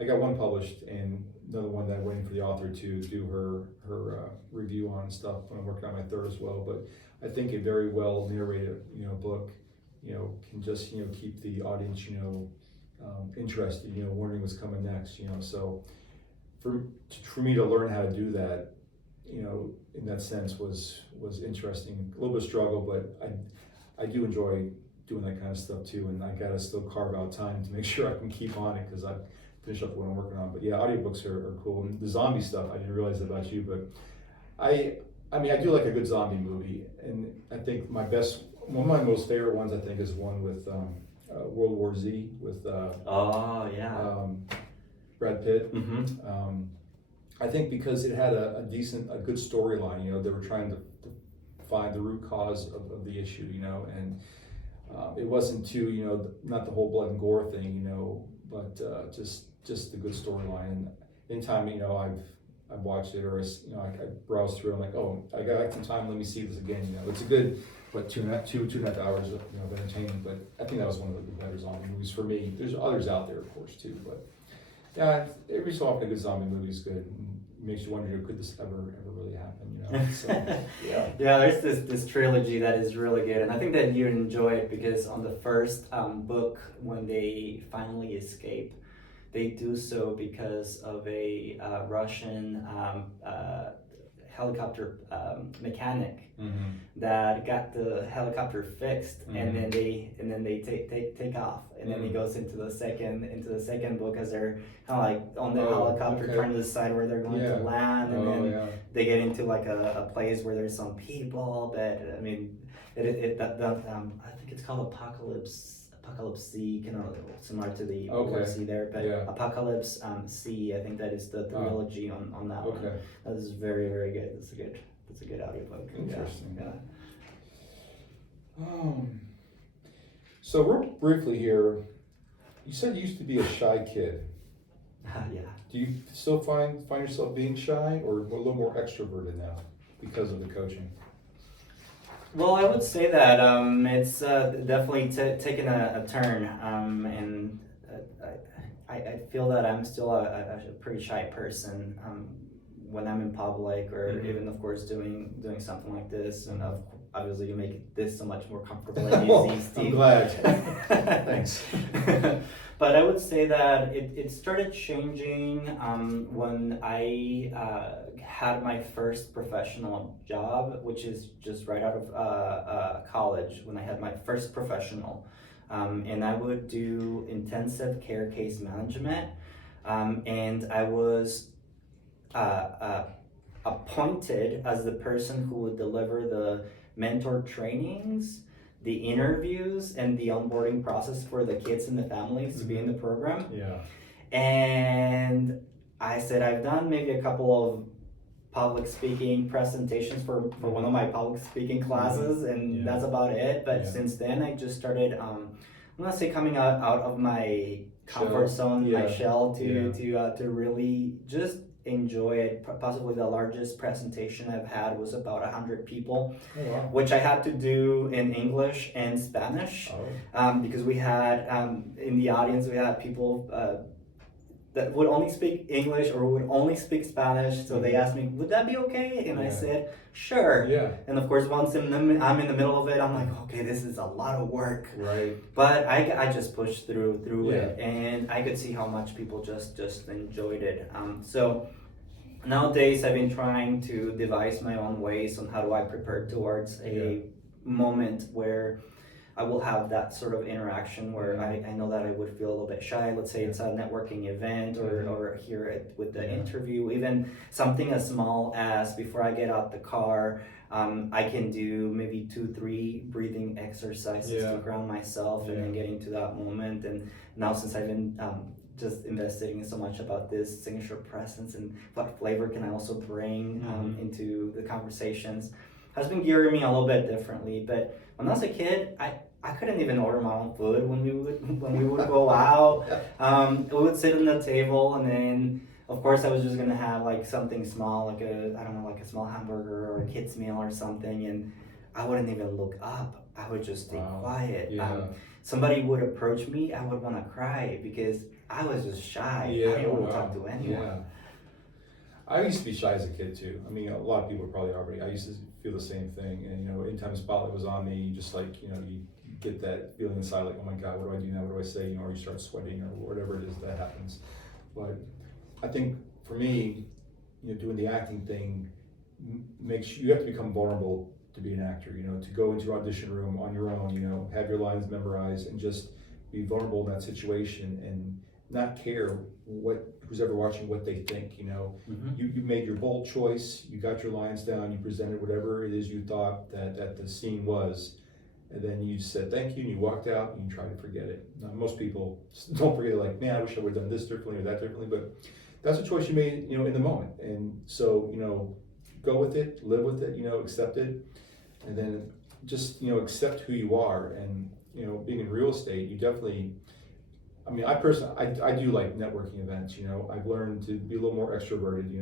I got one published and another one that I'm waiting for the author to do her review on and stuff. I'm working on my third as well. But I think a very well narrated book can just keep the audience interested, wondering what's coming next. So for me to learn how to do that, in that sense was interesting. A little bit of struggle, but I do enjoy doing that kind of stuff too, and I gotta still carve out time to make sure I can keep on it because I finish up what I'm working on. But yeah, audiobooks are cool. And the zombie stuff, I didn't realize that about you, but I mean I do like a good zombie movie, and I think one of my most favorite ones I think is one with World War Z with Brad Pitt. I think because it had a good storyline. They were trying to find the root cause of the issue, and it wasn't too, not the whole blood and gore thing, but just the good storyline. And anytime, I've watched it or, I browse through, I'm like, oh, I got some time, let me see this again, It's a good, 2.5 hours of entertainment, but I think that was one of the better zombie movies for me. There's others out there, of course, too, but yeah, every so often a good zombie movie is good. It makes you wonder, could this ever really happen? So, yeah. Yeah, there's this trilogy that is really good, and I think that you'd enjoy it because on the first book, when they finally escape, they do so because of a Russian helicopter mechanic that got the helicopter fixed, and then they take off, and then he goes into the second book as they're kind of like on the helicopter trying to decide where they're going to land, and then they get into like a place where there's some people, but I mean I think it's called Apocalypse C, similar to the C there, but Apocalypse C, I think that is the trilogy on that one. That is very, very good. That's a good audiobook. Interesting. So real briefly here, you said you used to be a shy kid. Yeah. Do you still find yourself being shy, or a little more extroverted now because of the coaching? Well, I would say that it's definitely taken a turn, and I feel that I'm still a pretty shy person when I'm in public, or even, of course, doing something like this, and obviously you make this so much more comfortable and easy, Steve. I'm glad. Thanks. But I would say that it started changing when I had my first professional job, which is just right out of college, when I had my first professional. And I would do intensive care case management. And I was appointed as the person who would deliver the mentor trainings, the interviews and the onboarding process for the kids and the families to be in the program. Yeah. And I said, I've done maybe a couple of public speaking presentations for one of my public speaking classes, and that's about it. But since then, I just started, I'm gonna say, coming out of my comfort zone, my shell, to really just enjoy it. Possibly the largest presentation I've had was about 100 people, which I had to do in English and Spanish, because we had in the audience we had people that would only speak English or would only speak Spanish. So they asked me, would that be okay? And I said, sure. Yeah. And of course, once I'm in the middle of it, I'm like, okay, this is a lot of work. Right. But I just pushed through it, and I could see how much people just enjoyed it. So nowadays, I've been trying to devise my own ways on how do I prepare towards a moment where I will have that sort of interaction where I know that I would feel a little bit shy. Let's say it's a networking event or here with the interview, even something as small as before I get out the car, I can do maybe 2-3 breathing exercises to ground myself and then getting to that moment. And now since I've been just investigating so much about this signature presence and what flavor can I also bring into the conversations, has been gearing me a little bit differently. But when I was a kid, I couldn't even order my own food when we would go out. We would sit on the table, and then of course I was just gonna have like something small, like a small hamburger or a kid's meal or something, and I wouldn't even look up. I would just stay quiet. Somebody would approach me, I would want to cry because I was just shy. I didn't want to talk to anyone. Yeah. I used to be shy as a kid too. I mean, a lot of people probably already. I used to feel the same thing, and anytime a spotlight was on me, you just like you get that feeling inside, like, oh my God, what do I do now? What do I say? Or you start sweating or whatever it is that happens. But I think for me, doing the acting thing makes you have to become vulnerable to be an actor. To go into your audition room on your own. Have your lines memorized and just be vulnerable in that situation and not care who's ever watching what they think. You made your bold choice. You got your lines down. You presented whatever it is you thought that the scene was. And then you said thank you, and you walked out, and you try to forget it. Now, most people don't forget it, like, man, I wish I would have done this differently or that differently, but that's a choice you made, in the moment. And so, go with it, live with it, accept it, and then just, accept who you are. And, being in real estate, you definitely, I mean, I personally, I do like networking events. I've learned to be a little more extroverted.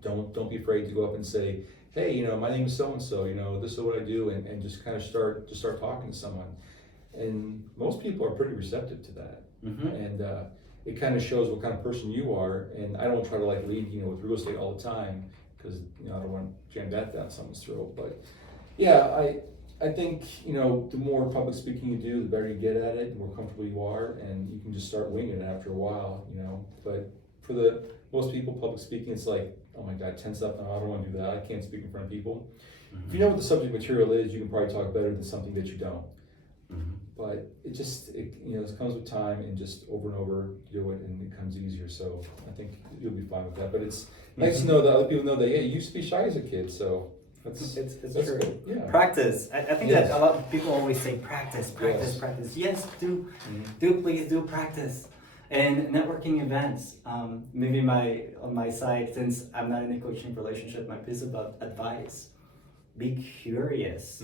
Don't be afraid to go up and say, hey, my name is so-and-so, this is what I do, and just kind of start talking to someone. And most people are pretty receptive to that. And it kind of shows what kind of person you are. And I don't try to like lead, with real estate all the time, because, I don't want to jam that down someone's throat. But yeah, I think, the more public speaking you do, the better you get at it, the more comfortable you are, and you can just start winging it after a while, But for most people, public speaking, it's like, oh my God, tense up, no, I don't want to do that. I can't speak in front of people. If you know what the subject material is, you can probably talk better than something that you don't. But it comes with time, and just over and over do it, and it becomes easier. So I think you'll be fine with that. But it's nice to know that other people know that, yeah, you used to be shy as a kid, so it's true. Cool. Yeah. Practice. I think that a lot of people always say practice. Yes, please do practice. And networking events, maybe on my side, since I'm not in a coaching relationship, my piece about advice: be curious,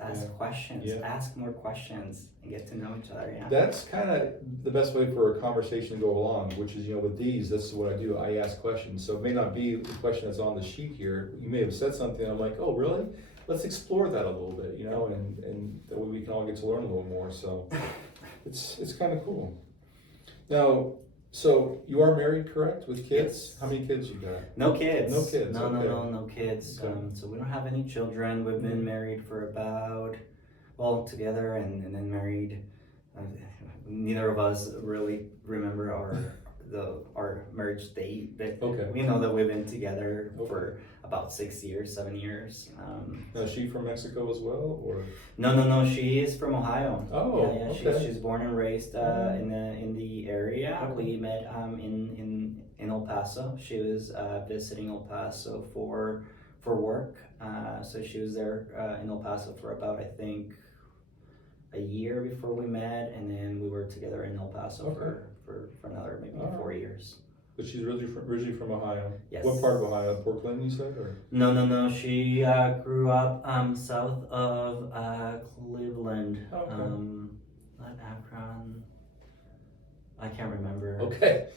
ask questions, ask more questions, and get to know each other. Yeah. That's kind of the best way for a conversation to go along, which is, with these, this is what I do. I ask questions. So it may not be the question that's on the sheet here. You may have said something, and I'm like, oh, really? Let's explore that a little bit, and that way we can all get to learn a little more. So it's kind of cool. Now, so you are married, correct, with kids? Yes. How many kids you got? No kids. No kids. No kids. Okay. So we don't have any children. We've been married for about, together and then married. Neither of us really remember our marriage date, but we know that we've been together for about 7 years. Now, is she from Mexico as well, or? No. She is from Ohio. Oh, okay. She's born and raised in the area. Okay. We met in El Paso. She was visiting El Paso for for work. So she was there in El Paso for about, I think, a year before we met, and then we were together in El Paso Okay. for another maybe All right. 4 years. But she's originally from Ohio. Yes. What part of Ohio? Portland, you said, or? No. She grew up south of Cleveland. Oh, okay. Not Akron. I can't remember. Okay.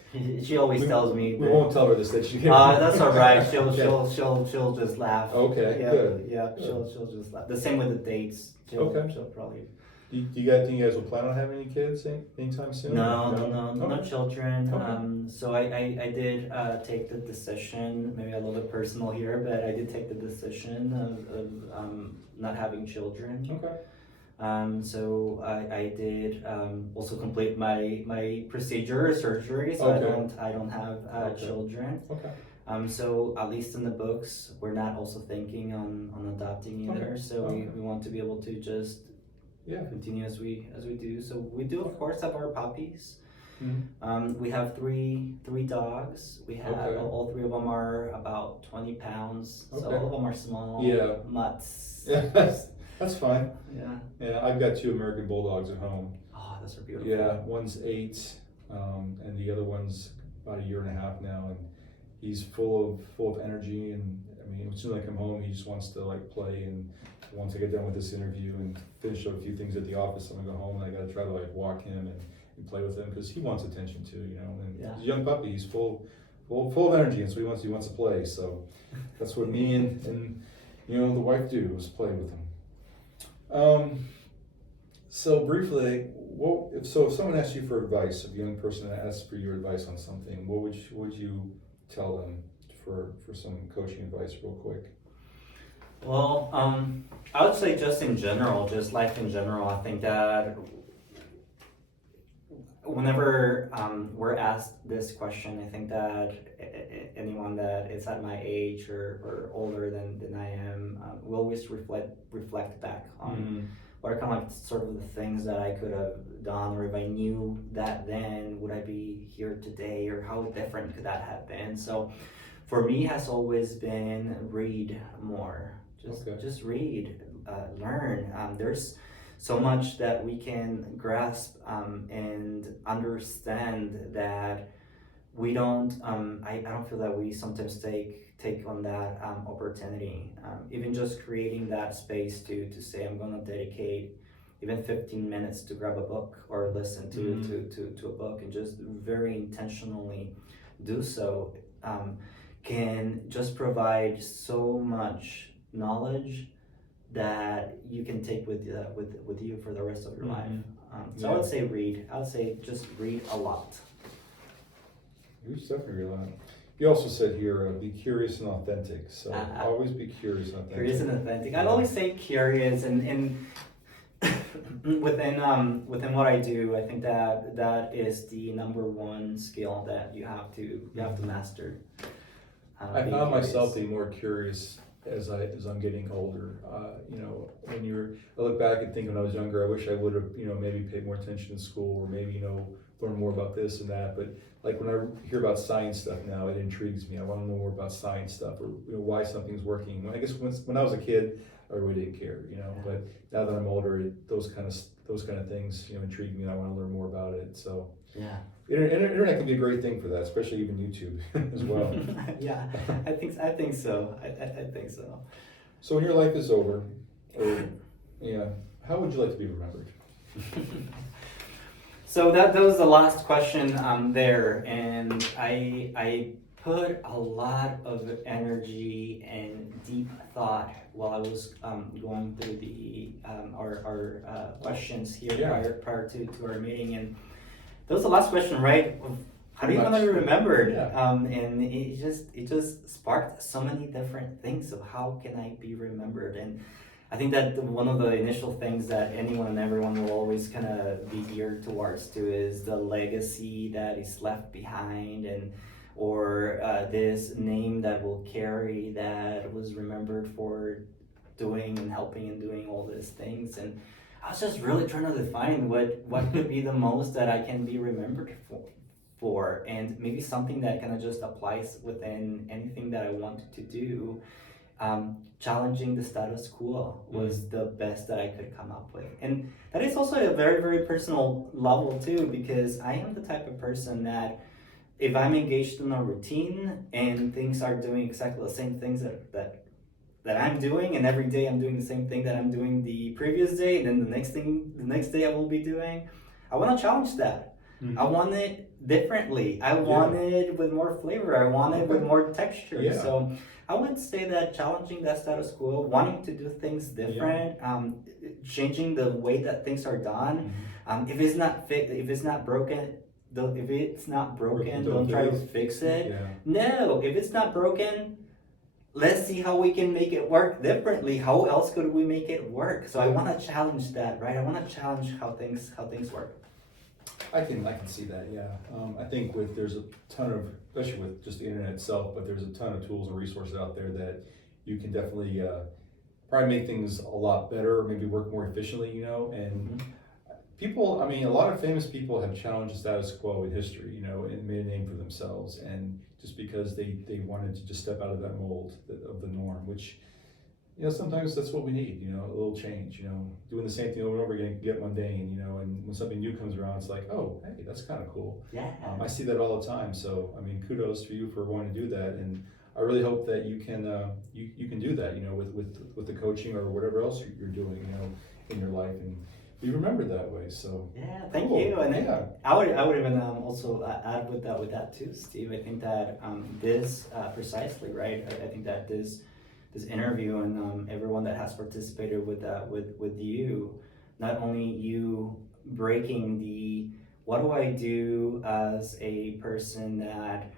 She always tells me. We won't tell her this that she. That's all right. She'll Okay. she'll just laugh. Okay, Yeah, good. yeah. Good. She'll just laugh. The same with the dates. Okay. She'll probably. Do you guys will plan on having any kids anytime soon? No, Okay. no children. Okay. So I did take the decision, maybe a little bit personal here, but I did take the decision of not having children. Okay. So I did also complete my procedure surgery, so Okay. I don't have Okay. children. Okay. So at least in the books, we're not also thinking on adopting either. Okay. So Okay. we want to be able to just Yeah. continue as we do. So we do of course have our puppies. Mhm. We have three dogs. We have Okay. all three of them are about 20 pounds. So Okay. all of them are small. Yeah. Mutts. That's fine. Yeah. Yeah, I've got 2 American Bulldogs at home. Oh, those are beautiful. Yeah, one's 8, and the other one's about a year and a half now, and he's full of energy. And I mean, as soon as I come home, he just wants to like play. And once I get done with this interview and finish up a few things at the office, I'm gonna go home and I gotta try to like walk him and play with him because he wants attention too, you know. And Yeah. he's a young puppy, he's full of energy, and so he wants to play. So that's what me and you know the wife do, is play with him. So briefly, if someone asked you for advice, if a young person asked for your advice on something, what would you tell them for some coaching advice, real quick? Well, I would say just in general, just life in general. I think that whenever we're asked this question, I think that anyone that is at my age or older than I am will always reflect back on what are kind of like sort of the things that I could have done, or if I knew that then, would I be here today, or how different could that have been? So for me has always been read more. Just read, learn. There's so much that we can grasp and understand that we don't. I don't feel that we sometimes take on that opportunity. Even just creating that space to say I'm going to dedicate even 15 minutes to grab a book or listen to a book, and just very intentionally do so, can just provide so much knowledge that you can take with you for the rest of your life. So I would say read. I would say just read a lot. You definitely read a lot. You also said here, be curious and authentic. So always be curious and authentic. Curious and authentic. I'd always say curious, and within what I do, I think that is the number one skill that you have to master. I found myself being more curious as I'm getting older. You know, I look back and think when I was younger, I wish I would have, you know, maybe paid more attention in school, or maybe, you know, learn more about this and that. But like when I hear about science stuff now, it intrigues me. I want to know more about science stuff, or you know, why something's working. I guess when I was a kid, I really didn't care, you know. But now that I'm older, those kind of things, you know, intrigue me, and I want to learn more about it. So yeah. Internet can be a great thing for that, especially even YouTube as well. Yeah, I think so. I think so. So when your life is over, how would you like to be remembered? So that was the last question there, and I put a lot of energy and deep thought while I was going through our questions here prior to our meeting, and that was the last question, right? How do you want to be remembered? Yeah. And it just sparked so many different things of how can I be remembered. And I think that one of the initial things that anyone and everyone will always kind of be geared towards is the legacy that is left behind, or this name that will carry, that was remembered for doing and helping and doing all these things. And I was just really trying to define what could be the most that I can be remembered for, and maybe something that kind of just applies within anything that I want to do. challenging the status quo was the best that I could come up with. And that is also a very, very personal level too, because I am the type of person that if I'm engaged in a routine and things are doing exactly the same things that I'm doing, and every day I'm doing the same thing that I'm doing the previous day, and then the next day I will be doing, I want to challenge that. I want it differently. I want it with more flavor. I want it with more texture. Yeah. So I would say that challenging that status quo, wanting to do things different, changing the way that things are done. If it's not broken, don't try to fix it. Yeah. No, if it's not broken, let's see how we can make it work differently. How else could we make it work? So I want to challenge that, right? I want to challenge how things work. I can see that, yeah. I think there's a ton of, especially with just the internet itself, but there's a ton of tools and resources out there that you can definitely probably make things a lot better, maybe work more efficiently, you know, and people, I mean, a lot of famous people have challenged the status quo in history, you know, and made a name for themselves, and just because they wanted to just step out of that mold of the norm, which, you know, sometimes that's what we need, you know, a little change, you know, doing the same thing over and over again can get mundane, you know, and when something new comes around, it's like, oh, hey, that's kind of cool. Yeah. I see that all the time, so, I mean, kudos for you for wanting to do that, and I really hope that you can you can do that, you know, with the coaching or whatever else you're doing, you know, in your life, and be remembered that way. So yeah, thank cool. you. And yeah. I would even also add with that too, Steve. I think that this precisely right. I think that this interview and everyone that has participated with you, not only you breaking the what do I do as a person that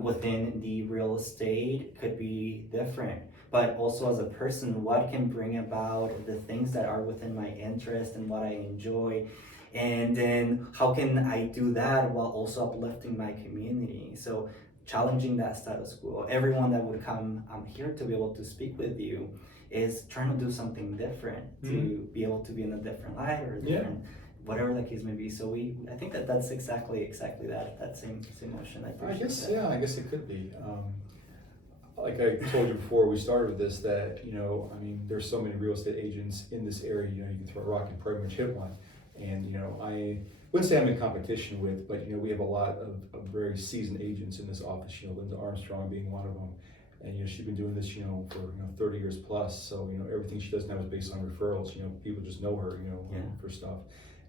within the real estate could be different, but also as a person, what can bring about the things that are within my interest and what I enjoy, and then how can I do that while also uplifting my community. So challenging that status quo. Everyone that would come here to be able to speak with you is trying to do something different, to be able to be in a different light or a different whatever the case may be. So I think that's exactly that same motion. I guess it could be. Like I told you before we started with this, that, you know, I mean, there's so many real estate agents in this area, you know, you can throw a rock and pretty much hit one. And, you know, I wouldn't say I'm in competition with, but, you know, we have a lot of very seasoned agents in this office, you know, Linda Armstrong being one of them. And, you know, she's been doing this, you know, for, you know, 30 years plus. So, you know, everything she does now is based on referrals. You know, people just know her, you know, for stuff.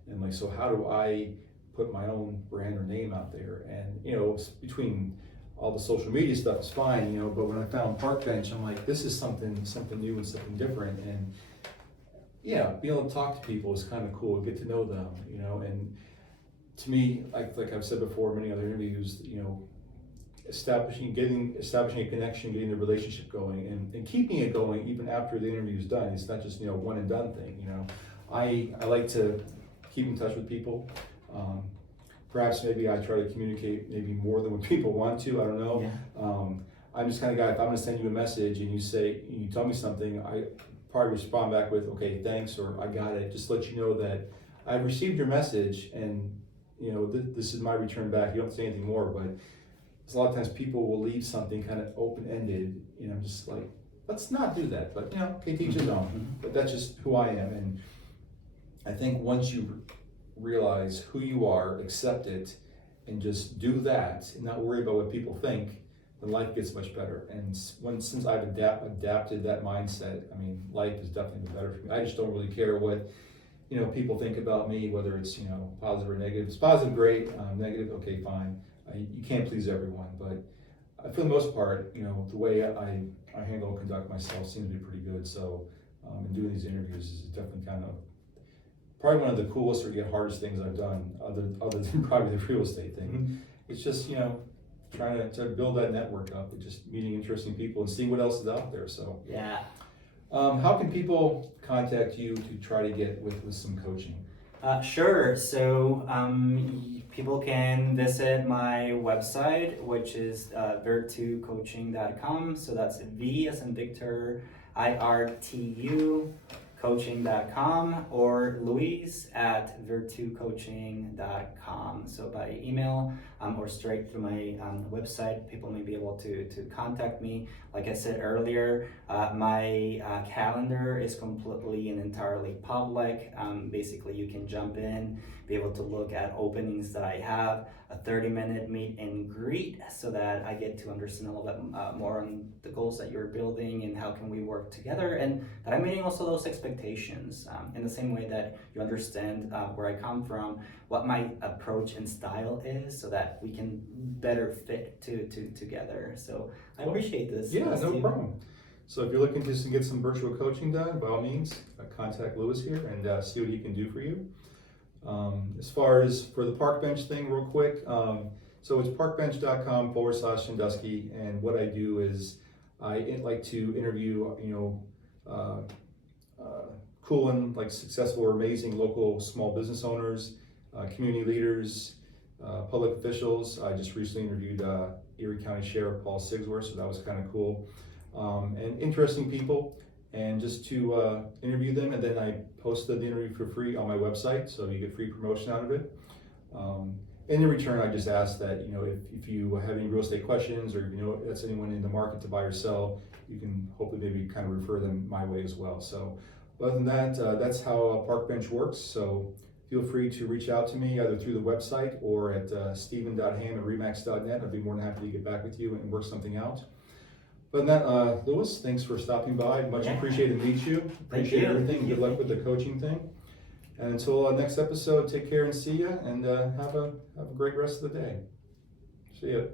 And like, so how do I put my own brand or name out there? And, you know, between all the social media stuff is fine, you know, but when I found Parkbench, I'm like, this is something new and something different. And yeah, being able to talk to people is kind of cool, get to know them, you know. And to me, like I've said before in many other interviews, you know, establishing a connection, getting the relationship going, and keeping it going even after the interview is done. It's not just, you know, one and done thing, you know. I like to keep in touch with people. Perhaps maybe I try to communicate maybe more than what people want to, I don't know. Yeah. I'm just kind of guy, if I'm gonna send you a message and you tell me something, I probably respond back with, okay, thanks, or I got it. Just let you know that I've received your message, and, you know, this is my return back. You don't have to say anything more, but a lot of times people will leave something kind of open-ended, you know, just like, let's not do that, but, you know, okay, teach his own. But that's just who I am, and I think once you realize who you are, accept it, and just do that, and not worry about what people think, then life gets much better. And since I've adapted that mindset, I mean, life has definitely been better for me. I just don't really care what, you know, people think about me, whether it's, you know, positive or negative. If it's positive, great. Negative, okay, fine. You can't please everyone, but for the most part, you know, the way I handle and conduct myself seems to be pretty good. So, in doing these interviews is definitely kind of probably one of the coolest or yet hardest things I've done, other than probably the real estate thing. It's just, you know, trying to build that network up and just meeting interesting people and seeing what else is out there. So yeah. How can people contact you to try to get with some coaching? Sure. So people can visit my website, which is virtu-coaching.com. So that's V as in Victor, IRTU virtu-coaching.com or Luis at virtu-coaching.com. So by email or straight through my website, people may be able to contact me. Like I said earlier, my calendar is completely and entirely public. Basically, you can jump in, be able to look at openings that I have, a 30-minute meet and greet, so that I get to understand a little bit more on the goals that you're building and how can we work together, and that I'm meeting also those expectations in the same way that you understand where I come from, what my approach and style is, so that we can better fit together. So I appreciate this. Yeah, no Steve. problem. So if you're looking to just get some virtual coaching done, by all means, contact Lewis here and see what he can do for you. As far as for the Parkbench thing, real quick, so it's parkbench.com/Sandusky, and what I do is I like to interview, cool and like successful or amazing local small business owners, community leaders, public officials. I just recently interviewed Erie County Sheriff Paul Sigsworth, so that was kind of cool, and interesting people. And just to interview them, and then I posted the interview for free on my website, so you get free promotion out of it. And in return, I just ask that, if you have any real estate questions, or that's anyone in the market to buy or sell, you can hopefully maybe kind of refer them my way as well. So other than that, that's how Parkbench works. So feel free to reach out to me either through the website or at steven.ham@remax.net. I'd be more than happy to get back with you and work something out. Other than that, Lewis, thanks for stopping by. Much appreciated to meet you. Appreciate everything. Good luck with the coaching thing. And until next episode, take care and see ya, and have a great rest of the day. See ya.